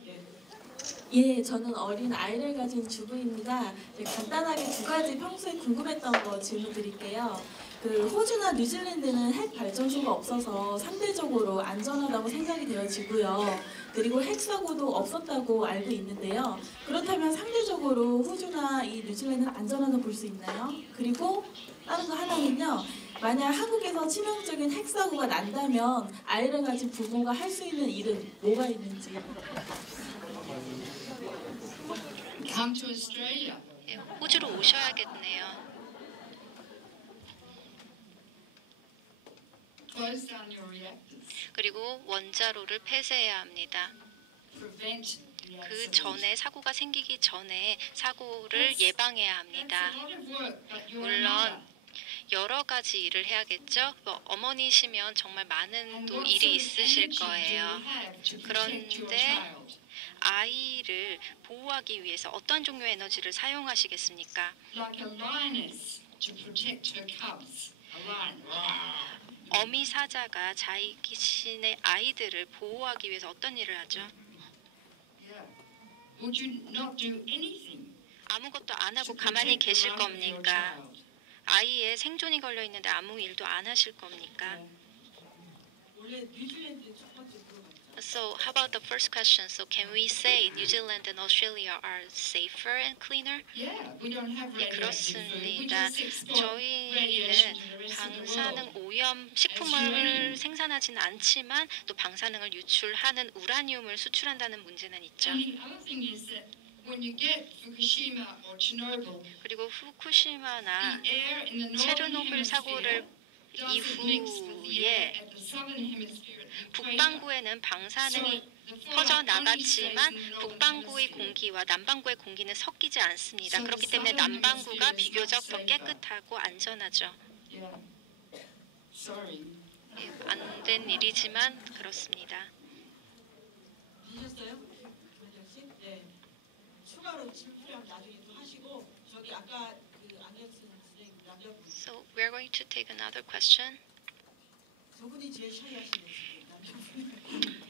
예, 저는 어린 아이를 가진 주부입니다. 간단하게 두 가지 평소에 궁금했던 거 질문 드릴게요. 그 호주나 뉴질랜드는 핵 발전소가 없어서 상대적으로 안전하다고 생각이 되어지고요. 그리고 핵 사고도 없었다고 알고 있는데요. 그렇다면 상대적으로 호주나 이 뉴질랜드는 안전하다고 볼 수 있나요? 그리고 다른 거 하나는요. 만약 한국에서 치명적인 핵 사고가 난다면 아이를 가진 부모가 할 수 있는 일은 뭐가 있는지. 호주로 오셔야겠네요. 그리고 원자로를 폐쇄해야 합니다. 그 전에 사고가 생기기 전에 사고를 예방해야 합니다. 물론 여러 가지 일을 해야겠죠. 어머니시면 정말 많은 또 일이 있으실 거예요. 그런데 아이를 보호하기 위해서 어떤 종류의 에너지를 사용하시겠습니까? 어미 사자가 자신의 아이들을 보호하기 위해서 어떤 일을 하죠? 아무것도 안 하고 가만히 계실 겁니까? 아이의 생존이 걸려 있는데 아무 일도 안 하실 겁니까? 원래 뉴질랜드 첫 번째 물어봤죠. So how about the first question? So can we say New Zealand and Australia are safer and cleaner? 네, 그렇습니다. 저희는 방사능 오염 식품을 생산하지는 않지만 또 방사능을 유출하는 우라늄을 수출한다는 문제는 있죠. 그리고 후쿠시마나 체르노빌 사고를 이후에 북반구에는 방사능이 퍼져나갔지만 북반구의 공기와 남반구의 공기는 섞이지 않습니다. 그렇기 때문에 남반구가 비교적 더 깨끗하고 안전하죠. 안 된 일이지만 그렇습니다. 드셨어요? 네. 추가로 질문 나중에 또 하시고 저기 아까 So we are going to take another question. 저분이 제일 샤이하시는 분이에요.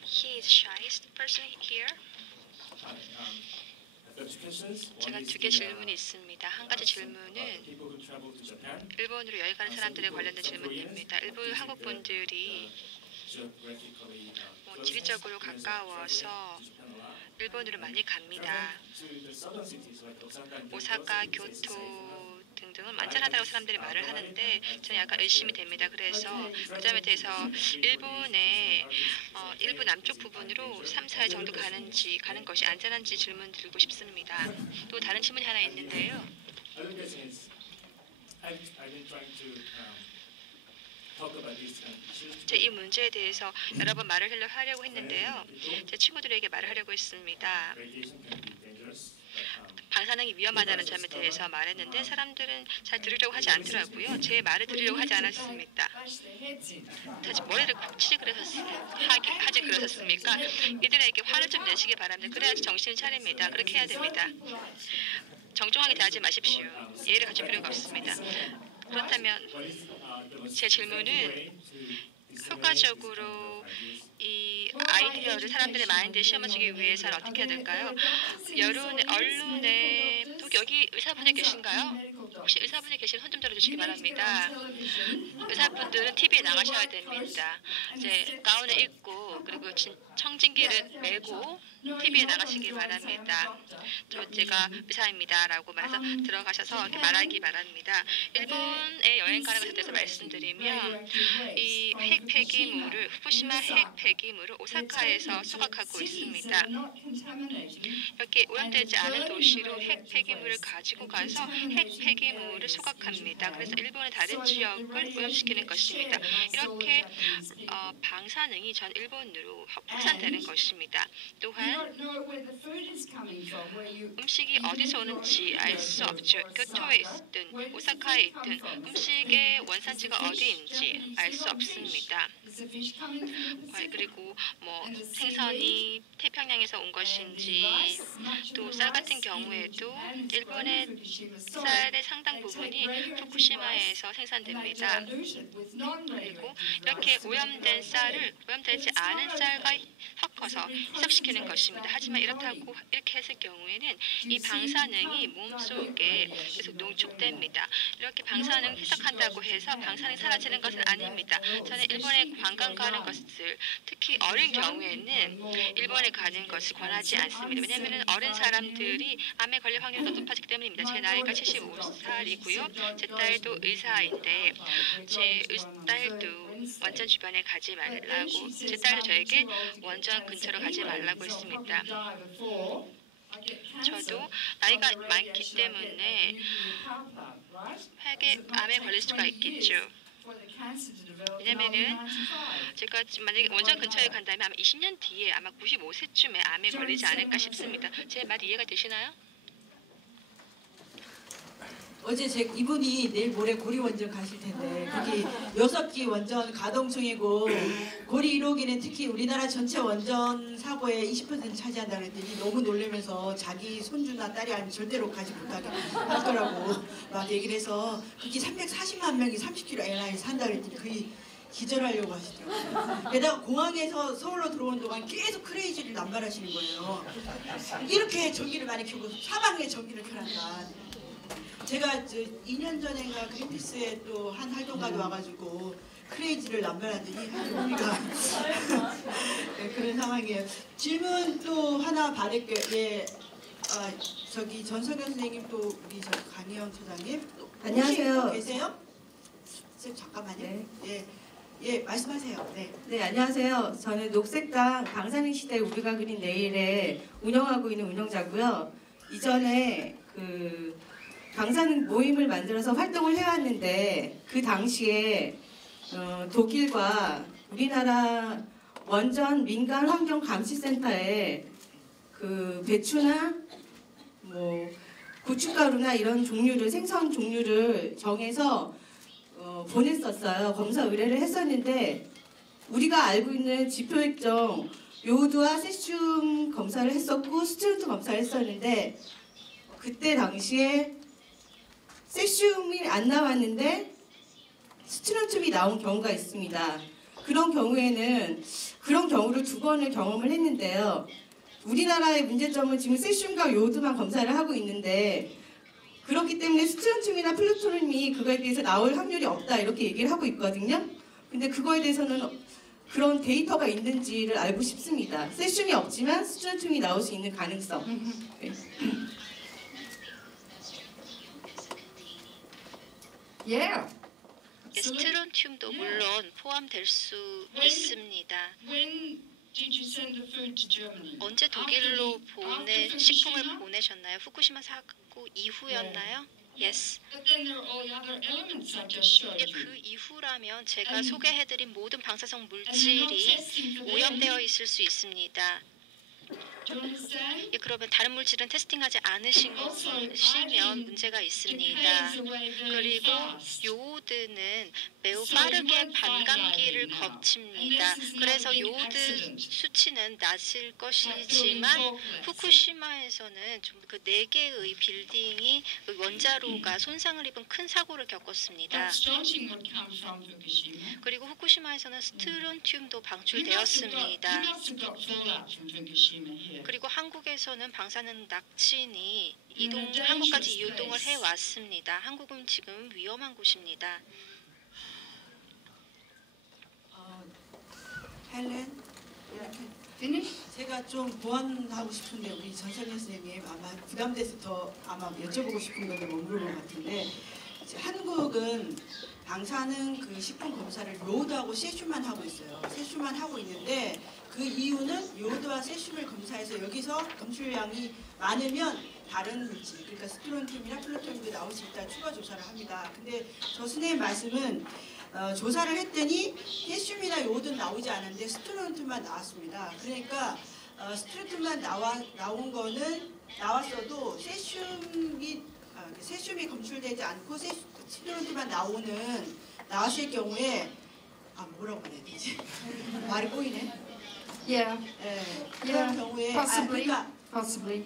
He is shyest person here. 제가 두 개 질문이 있습니다. 한 가지 질문은 일본으로 여행 가는 사람들에 관련된 질문입니다. 일본 한국 분들이 지리적으로 가까워서 일본으로 많이 갑니다. 오사카, 교토 등등은 만만하다고 사람들이 말을 하는데 저는 약간 의심이 됩니다. 그래서 그 점에 대해서 일본의 일부 남쪽 부분으로 3, 4일 정도 가는 것이 안전한지 질문 드리고 싶습니다. 또 다른 질문이 하나 있는데요. 제 이 문제에 대해서 여러 번 말을 하려고 했는데요. 제 친구들에게 말을 하려고 했습니다. 방사능이 위험하다는 점에 대해서 말했는데 사람들은 잘 들으려고 하지 않더라고요. 제 말을 들으려고 하지 않았습니다. 사실 머리를 콕 치지 하지 그러셨습니까? 이들에게 화를 좀 내시기 바랍니다. 그래야지 정신을 차립니다. 그렇게 해야 됩니다. 정중하게 대하지 마십시오. 예의를 갖출 필요가 없습니다. 그렇다면 제 질문은 효과적으로 이 아이디어를 사람들의 마인드에 심어주기 위해서는 어떻게 해야 될까요? 언론에 여기 의사분이 계신가요? 혹시 의사분이 계시면 손 좀 들어주시기 바랍니다. 의사분들은 TV에 나가셔야 됩니다. 이제 가운을 입고 그리고 청진기를 메고 TV에 나가시기 바랍니다. 제가 의사입니다라고 말해서 들어가셔서 이렇게 말하기 바랍니다. 일본에 여행 가는 것에 대해서 말씀드리면 이 핵 폐기물을 후쿠시마 핵 폐기물을 오사카에서 소각하고 있습니다. 이렇게 오염되지 않은 도시로 핵 폐기물을 가지고 가서 핵 폐기물을 소각합니다. 그래서 일본의 다른 지역을 오염시키는 것입니다. 이렇게 방사능이 전 일본으로 확산되는 것입니다. 또한 음식이 어디서 오는지 알 수 없죠. 교토에 있든 오사카에 있든 음식의 원산지가 어디인지 알 수 없습니다. 그리고 생선이 태평양에서 온 것인지 또 쌀 같은 경우에도 일본의 쌀의 상당 부분이 후쿠시마에서 생산됩니다. 그리고 이렇게 오염된 쌀을 오염되지 않은 쌀과 섞어서 희석시키는 것입니다. 하지만 이렇게 했을 경우에는 이 방사능이 몸속에 계속 농축됩니다. 이렇게 방사능 희석한다고 해서 방사능이 사라지는 것은 아닙니다. 저는 일본에 관광 가는 것을 특히 어린 경우에는 일본에 가는 것을 권하지 않습니다. 왜냐하면 어린 사람들이 암에 걸릴 확률이 더 높아지기 때문입니다. 제 나이가 75살이고요. 제 딸도 의사인데 제 딸도 원전 주변에 가지 말라고 제 딸도 저에게 원전 근처로 가지 말라고 했습니다. 저도 나이가 많기 때문에 암에 걸릴 수가 있겠죠. 왜냐면은 제가 만약에 원전 근처에 간다면 아마 20년 뒤에 아마 95세쯤에 암에 걸리지 않을까 싶습니다. 제 말 이해가 되시나요? 어제 이분이 내일 모레 고리 원전 가실 텐데 거기 6기 원전 가동 중이고 고리 1호기는 특히 우리나라 전체 원전 사고의 20% 차지한다 그랬더니 너무 놀라면서 자기 손주나 딸이 아니면 절대로 가지 못하게 할 거라고 막 얘기를 해서 거기 340만 명이 30km NI에 산다 그랬더니 거의 기절하려고 하시더라고요. 게다가 공항에서 서울로 들어온 동안 계속 크레이지를 남발하시는 거예요. 이렇게 전기를 많이 켜고 사방에 전기를 켜란다. 제가 2년 전인가 그린피스에 또 한 활동가도 와가지고 크레이지를 남발하더니 우리가 그런 상황이에요. 질문 또 하나 받을게요. 전석현 선생님 또 우리 강희영 소장님 안녕하세요. 계세요? 잠깐만요. 네. 예, 말씀하세요. 네. 네, 안녕하세요. 저는 녹색당 방사능 시대 우리가 그린 내일에 운영하고 있는 운영자고요. 이전에 방사능 모임을 만들어서 활동을 해왔는데 그 당시에 독일과 우리나라 원전 민간 환경 감시센터에 배추나 고춧가루나 이런 생선 종류를 정해서 보냈었어요. 검사 의뢰를 했었는데 우리가 알고 있는 지표 액정 요오드와 세슘 검사를 했었고 스트론트 검사를 했었는데 그때 당시에 세슘이 안 나왔는데 스트론튬이 나온 경우가 있습니다. 그런 경우에는 그런 경우를 2번을 경험을 했는데요. 우리나라의 문제점은 지금 세슘과 요오드만 검사를 하고 있는데 그렇기 때문에 스트론튬이나 플루토늄이 그거에 비해서 나올 확률이 없다 이렇게 얘기를 하고 있거든요. 근데 그거에 대해서는 그런 데이터가 있는지를 알고 싶습니다. 세슘이 없지만 스트론튬이 나올 수 있는 가능성. 네. Yeah. 스트론튬도 물론 포함될 수 있습니다. When did you send the food to Germany? 언제 독일로 식품을 보내셨나요? 후쿠시마 사고 이후였나요? Yes. But then there are all the other elements I just showed you. 그 이후라면 제가 소개해드린 모든 방사성 물질이 오염되어 있을 수 있습니다. Do you understand? 그러면 다른 물질은 테스팅하지 않으시면 문제가 있습니다. 그리고 요오드는 매우 빠르게 반감기를 거칩니다. 그래서 요오드 수치는 낮을 것이지만 후쿠시마에서는 좀 그 4개의 빌딩이 원자로가 손상을 입은 큰 사고를 겪었습니다. Strontium would come from Fukushima. 그리고 후쿠시마에서는 스트론튬도 You 방출되었습니다. must have got fallout from Fukushima here. 그리고 한국에서는 방사능 낙진이 한국까지 이동을 해왔습니다. 한국은 지금 위험한 곳입니다. 헬렌, Finish? 제가 좀 보완하고 싶은데 우리 전선현 선생님 아마 부담돼서 더 아마 여쭤보고 싶은 건데 못 물어본 것 같은데 이제 한국은 방사능 그 식품 검사를 요오드하고 세슘만 하고 있어요. 세슘만 하고 있는데 그 이유는 요오드와 세슘을 검사해서 여기서 검출량이 많으면 다른 물질, 그러니까 스트론튬이나 플루토늄도 나올 수 있다 추가 조사를 합니다. 근데 저 선생님 말씀은 조사를 했더니 세슘이나 요오드는 나오지 않았는데 스트론튬만 나왔습니다. 그러니까 스트론튬만 나온 거는 나왔어도 세슘이 검출되지 않고 스트론튬만 나왔을 경우에 뭐라고 말해야 되지? 말이 꼬이네. Yeah. 그런 경우에 Possibly.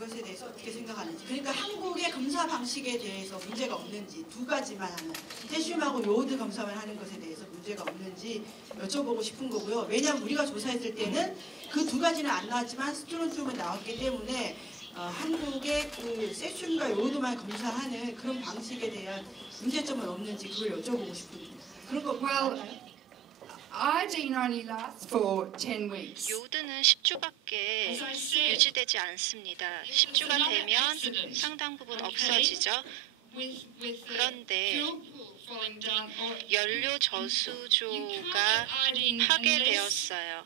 그것에 대해서 어떻게 생각하는지. 그러니까 한국의 검사 방식에 대해서 문제가 없는지, 2가지만 하는 세슘하고 요오드 검사만 하는 것에 대해서 문제가 없는지 여쭤보고 싶은 거고요. 왜냐하면 우리가 조사했을 때는 그 2가지는 안 나왔지만 스트론튬은 나왔기 때문에 한국의 그 세슘과 요오드만 검사하는 그런 방식에 대한 문제점은 없는지 그걸 여쭤보고 싶은데 그런 거 Well, iodine only lasts for 10 weeks. 요오드는 10주밖에 유지되지 않습니다. 10주가 되면 상당 부분 없어지죠. 그런데 연료 저수조가 파괴되었어요.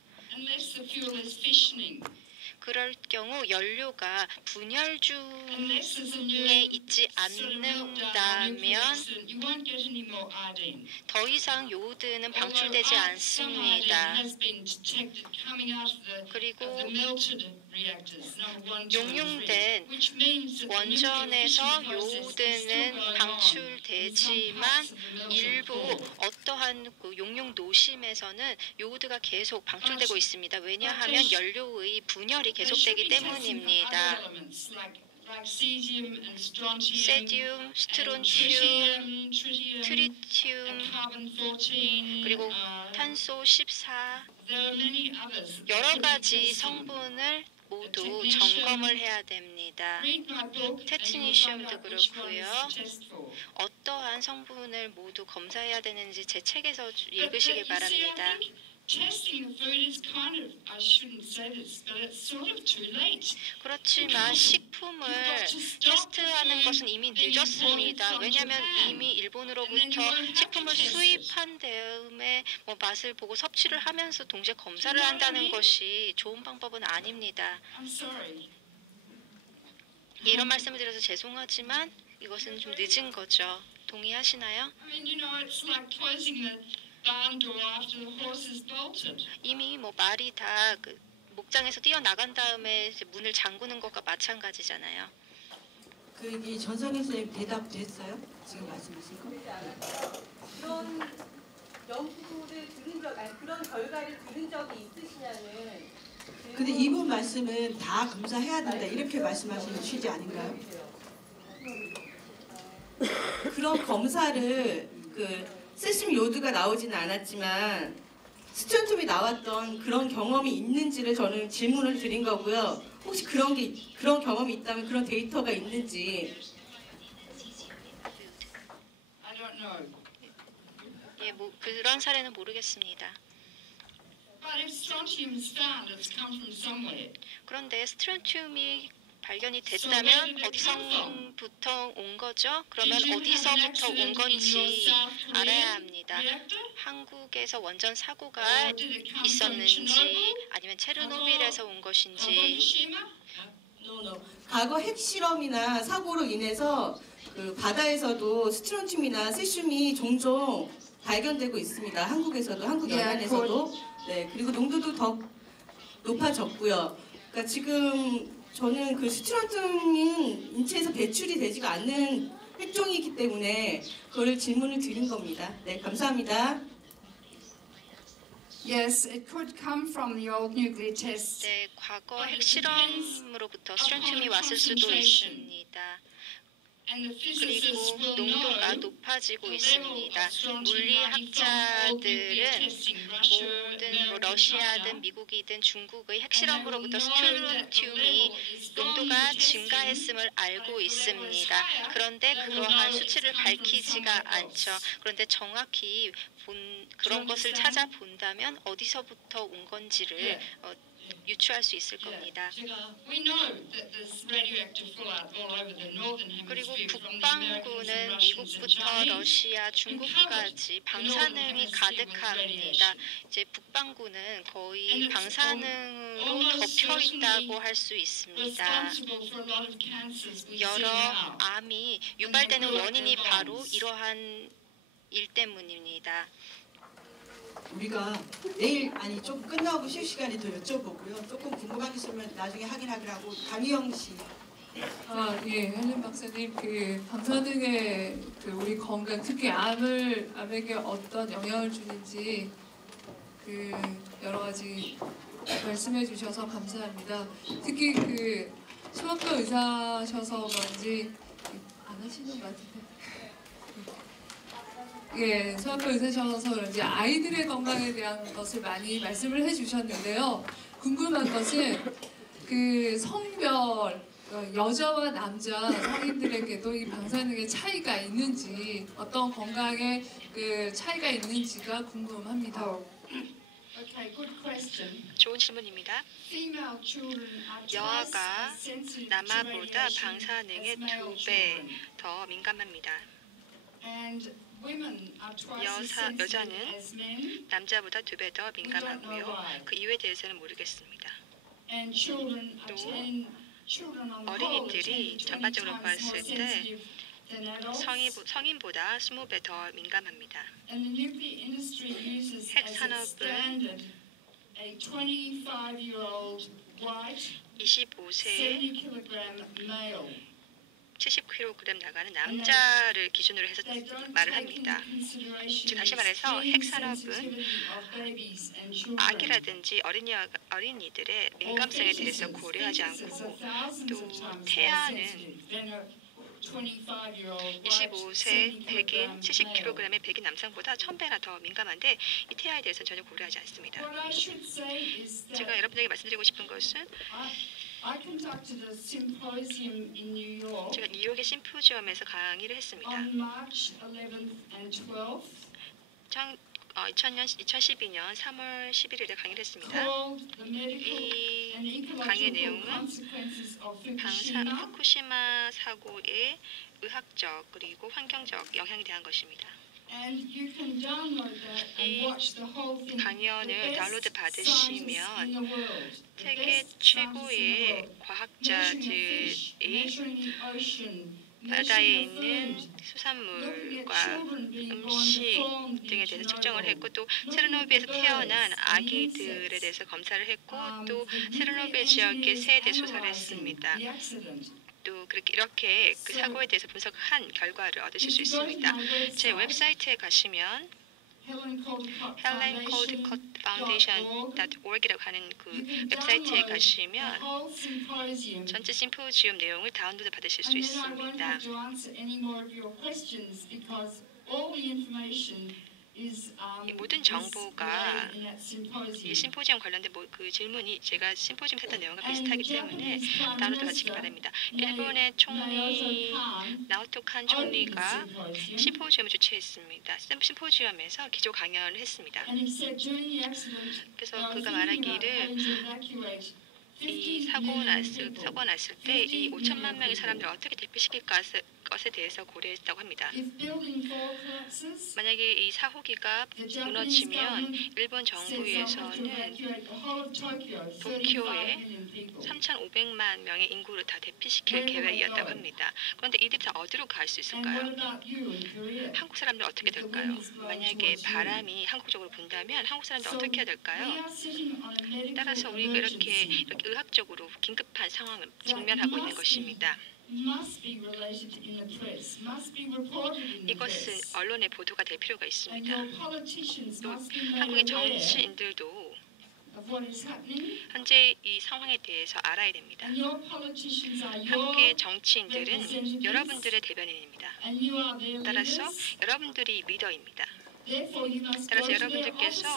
그럴 경우 연료가 분열 중에 있지 않는다면 더 이상 요오드는 방출되지 않습니다. 그리고 용융된 원전에서 요오드는 방출되지만 일부 어떠한 그 용융 노심에서는 요오드가 계속 방출되고 있습니다. 왜냐하면 연료의 분열이 계속되기 때문입니다. 세듐, 스트론튬, 트리튬, 그리고 탄소 14 여러 가지 성분을 모두 점검을 해야 됩니다. 테트니슘도 그렇고요. 어떠한 성분을 모두 검사해야 되는지 제 책에서 읽으시길 바랍니다. 그렇지만 식품을 테스트하는 것은 이미 늦었습니다. 왜냐하면 이미 일본으로부터 식품을 수입한 다음에 맛을 보고 섭취를 하면서 동시에 검사를 한다는 것이 좋은 방법은 아닙니다. 이런 말씀을 드려서 죄송하지만 이것은 좀 늦은 거죠. 동의하시나요? 이미 말이 다 그 목장에서 뛰어나간 다음에 이제 문을 잠그는 것과 마찬가지잖아요. 이 전성현 선생님 대답됐어요? 지금 말씀하신 거? 그런 연구를 그런 결과를 들은 적이 있으시냐는. 근데 이분 말씀은 다 검사해야 된다 이렇게 말씀하시는 취지 아닌가요? 그런 검사를 그 세슘 요드가 나오지는 않았지만 스트론튬이 나왔던 그런 경험이 있는지를 저는 질문을 드린 거고요. 혹시 그런 경험이 있다면 그런 데이터가 있는지. I don't know. 예, 그런 사례는 모르겠습니다. But if strontium is found, it's come from somewhere. 그런데 스트론튬이 발견이 됐다면 어디서부터 온 거죠? 그러면 어디서부터 온 건지 알아야 합니다. 한국에서 원전 사고가 있었는지 아니면 체르노빌에서 온 것인지. 과거 핵실험이나 사고로 인해서 그 바다에서도 스트론튬이나 세슘이 종종 발견되고 있습니다. 한국에서도, 한국 연안에서도. 네, 그리고 농도도 더 높아졌고요. 그러니까 지금 저는 그 스트론튬이 인체에서 배출이 되지가 않는 핵종이기 때문에 그걸 질문을 드린 겁니다. 네, 감사합니다. Yes, it could come from the old nuclear tests. 네, 과거 핵실험으로부터 스트론튬이 왔을 수도 있습니다. 그리고 농도가 높아지고 있습니다. 물리학자들은 모든 러시아든 미국이든 중국의 핵실험으로부터 스트론튬이 농도가 증가했음을 알고 있습니다. 그런데 그러한 수치를 밝히지가 않죠. 그런데 정확히 그런 것을 찾아본다면 어디서부터 온 건지를 유추할 수 있을 겁니다. 그리고 북반구는 미국부터 러시아, 중국까지 방사능이 가득합니다. 이제 북반구는 거의 방사능으로 덮여 있다고 할 수 있습니다. 여러 암이 유발되는 원인이 바로 이러한 일 때문입니다. 우리가 내일 좀 끝나고 쉴 시간에 더 여쭤보고요. 조금 궁금한 게 있으면 나중에 확인하기라고. 강희영 씨. 예, 헬렌 박사님, 그 방사능의 우리 건강, 특히 암에게 어떤 영향을 주는지 그 여러 가지 말씀해 주셔서 감사합니다. 특히 그 소아과 의사셔서 그런지 안 하시는 것 같은데. 예, 소아과 의사셔서 그런지 아이들의 건강에 대한 것을 많이 말씀을 해주셨는데요. 궁금한 것은 그 성별, 여자와 남자 성인들에게도 이 방사능의 차이가 있는지, 어떤 건강에 그 차이가 있는지가 궁금합니다. Okay, good question. 좋은 질문입니다. Female children are 여아가 twice as sensitive to 남아보다 radiation 방사능의 as male 2배 children. 더 민감합니다. And women are twice as sensitive 여자는 as men. 남자보다 2배 더 민감하고요. 그 이유에 대해서는 모르겠습니다. And children 또 on the whole 어린이들이 are 10 to 20 전반적으로 times more 봤을 때 sensitive than adults. 성인보다 20배 더 민감합니다. And the nuclear industry uses 핵 as its 산업은 standard a 25-year-old white 25세 70 kilogram male. 70kg 나가는 남자를 기준으로 해서 They don't 말을 take 합니다. into consideration 즉 다시 the 말해서 extreme 핵산업은 sensitivity of babies and children. 아기라든지 어린이들의 민감성에 대해서 고려하지 않고 또 태아는 25세 백인 70kg의 백인 남성보다 1000배나 더 민감한데 이 태아에 대해서는 전혀 고려하지 않습니다. 제가 여러분에게 말씀드리고 싶은 것은 I conducted a symposium in New York 제가 뉴욕의 심포지엄에서 강의를 했습니다. on March 11th and 12th. 2012년 3월 11일에 강의를 했습니다. Called the medical 이 and 강의 ecological 내용은 consequences of Fukushima. 후쿠시마 사고의 의학적 그리고 환경적 영향에 대한 것입니다. And you can download that and watch the whole thing. 강연을 다운로드 받으시면 The 세계 best 최고의 과학자들이 바다에 있는 수산물과 음식 등에 대해서 측정을 했고 또 체르노빌에서 태어난 아기들에 대해서 검사를 했고 또 체르노빌 지역의 새에 대해 조사를 했습니다. 또 이렇게 그 사고에 대해서 분석한 결과를 얻으실 수 있습니다. 제 웹사이트에 가시면 helencoldcutfoundation.org이라고 하는 그 웹사이트에 가시면 전체 심포지움 내용을 다운로드 받으실 수 있습니다. all the information is 이 모든 정보가 in that 이 symposium. 심포지엄 관련된 그 질문이 제가 심포지엄 했던 내용과 비슷하기 때문에 다루도록 하시기 바랍니다. 일본의 총리 나오토 칸 총리가 심포지엄을 주최했습니다. 심포지엄에서 기조 강연을 했습니다. And he said during the accident, 그래서 그가 말하기를 이 사고 났을 때 이 5천만 명의 사람들을 어떻게 대피시킬 것에 대해서 고려했다고 합니다. if building 4 collapses, 만약에 이 사호기가 무너지면 일본 정부에서는 도쿄에 3,500만 명의 인구를 다 대피시킬 계획이었다고 합니다. 그런데 이들이 다 어디로 갈 수 있을까요? 한국 사람들 어떻게 될까요? 만약에 바람이 한국 쪽으로 분다면 한국 사람들 어떻게 해야 될까요? 따라서 우리가 이렇게 의학적으로 긴급한 상황을 직면하고 있는 것입니다. 이것은 언론에 보도가 될 필요가 있습니다. 또 한국의 정치인들도 현재 이 상황에 대해서 알아야 됩니다. 한국의 정치인들은 여러분들의 대변인입니다. 따라서 여러분들이 리더입니다. 따라서 여러분들께서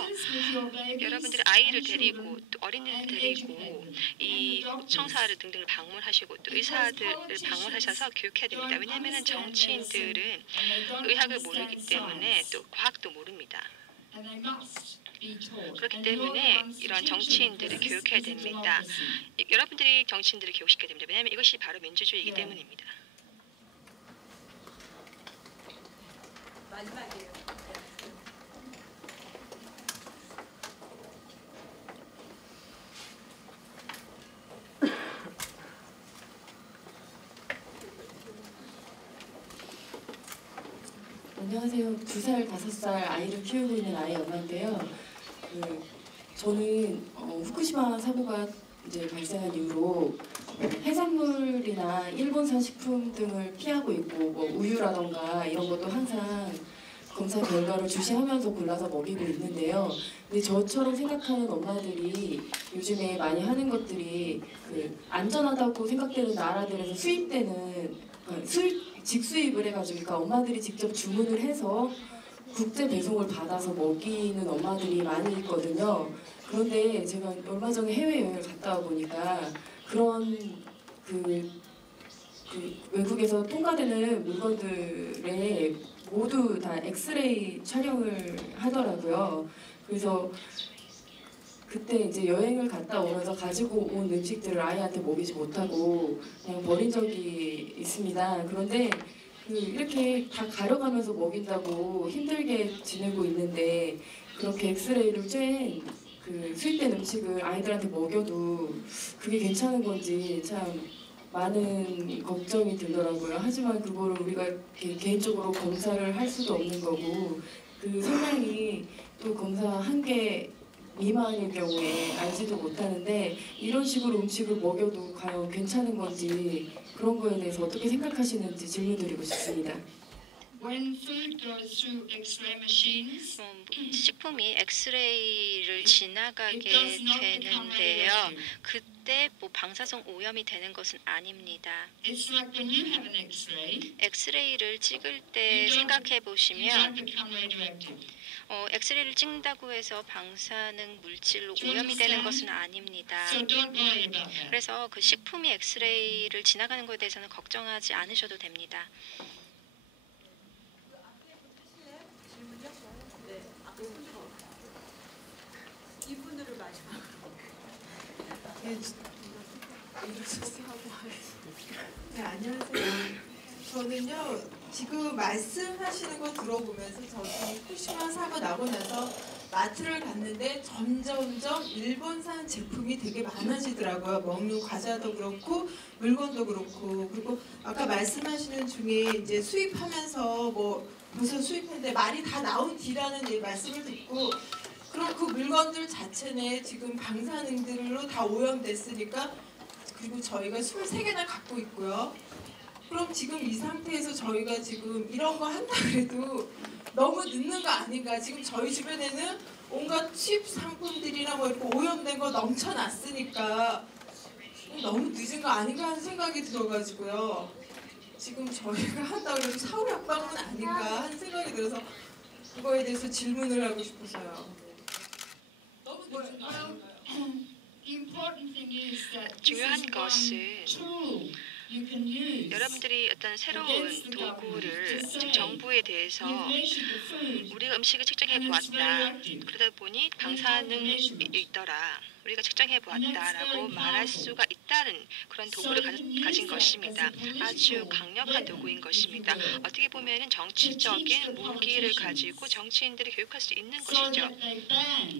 여러분들의 아이를 데리고 또 어린이를 데리고 이 청사를 등등을 방문하시고 또 의사들을 방문하셔서 교육해야 됩니다. 왜냐하면 정치인들은 의학을 모르기 때문에 또 과학도 모릅니다. 그렇기 때문에 이런 정치인들을 교육해야 됩니다. 여러분들이 정치인들을 교육시켜야 됩니다. 왜냐하면 이것이 바로 민주주의이기 때문입니다. 마지막이에요. 안녕하세요. 2살, 5살 아이를 키우고 있는 아이 엄마인데요. 저는 후쿠시마 사고가 이제 발생한 이후로 해산물이나 일본산 식품 등을 피하고 있고 뭐 우유라던가 이런 것도 항상 검사 결과를 주시하면서 골라서 먹이고 있는데요. 근데 저처럼 생각하는 엄마들이 요즘에 많이 하는 것들이 안전하다고 생각되는 나라들에서 수입되는 직수입을 해가지고 그러니까 엄마들이 직접 주문을 해서 국제 배송을 받아서 먹이는 엄마들이 많이 있거든요. 그런데 제가 얼마 전에 해외여행을 갔다 와 보니까 그런 외국에서 통과되는 물건들에 모두 다 엑스레이 촬영을 하더라고요. 그래서 그때 이제 여행을 갔다 오면서 가지고 온 음식들을 아이한테 먹이지 못하고 그냥 버린 적이 있습니다. 그런데 이렇게 다 가려가면서 먹인다고 힘들게 지내고 있는데 그렇게 엑스레이를 쬐 수입된 음식을 아이들한테 먹여도 그게 괜찮은 건지 참 많은 걱정이 들더라고요. 하지만 그거를 우리가 개인적으로 검사를 할 수도 없는 거고 그 성향이 또 검사 한 개 미만일 경우에 알지도 못하는데 이런 식으로 음식을 먹여도 과연 괜찮은 건지 그런 거에 대해서 어떻게 생각하시는지 질문드리고 싶습니다. When food goes through X-ray machines, 식품이 엑스레이를 지나가게 되는데요. 그때 뭐 방사성 오염이 되는 것은 아닙니다. it's like when you have an X-ray, 엑스레이를 찍을 때 생각해 you 보시면 don't become radioactive. 엑스레이를 찍는다고 해서 방사능 물질로 오염이 되는 것은 아닙니다. So don't worry about that. 그래서 그 식품이 엑스레이를 지나가는 것에 대해서는 걱정하지 않으셔도 됩니다. 이분들을 마지막으로. 네, 안녕하세요. 저는요, 지금 말씀하시는 거 들어보면서 저도 후쿠시마 사고 나고 나서 마트를 갔는데 점점점 일본산 제품이 되게 많아지더라고요. 먹는 과자도 그렇고 물건도 그렇고. 그리고 아까 말씀하시는 중에 이제 수입하면서 뭐 벌써 수입했는데 말이 다 나온 뒤라는 말씀을 듣고 그럼 그 물건들 자체는 지금 방사능들로 다 오염됐으니까 그리고 저희가 23개나 갖고 있고요. 그럼 지금 이 상태에서 저희가 지금 이런 거 한다 그래도 너무 늦는 거 아닌가. 지금 저희 주변에는 온갖 수입 상품들이나 뭐 이렇게 오염된 거 넘쳐났으니까 너무 늦은 거 아닌가 하는 생각이 들어가지고요. 지금 저희가 한다고 해도 사후 약방은 아닌가 하는 생각이 들어서 그거에 대해서 질문을 하고 싶어서요. 너무 늦은 거 아닌가요? The important thing is that this 중요한 is 것은 one tool you can use. 여러분들이 어떤 새로운 도구를 즉 정부에 대해서 You've measured the food. 우리가 음식을 측정해 보았다. 그러다 보니 방사능이 있더라. 우리가 측정해 보았다라고 말할 수가 있다는 그런 도구를 가진 것입니다. 아주 강력한 도구인 것입니다. 어떻게 보면은 정치적인 무기를 가지고 정치인들이 교육할 수 있는 것이죠.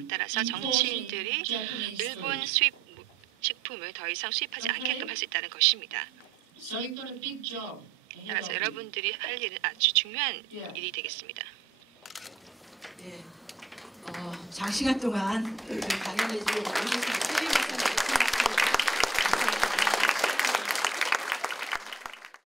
따라서 정치인들이 일본 수입 식품을 더 이상 수입하지 않게끔 할 수 있다는 것입니다. So you've got a big job. 따라서 여러분들이 할 일은 아주 중요한 일이 되겠습니다. 네. 장시간 동안 강연해 주셔서 최진 박사님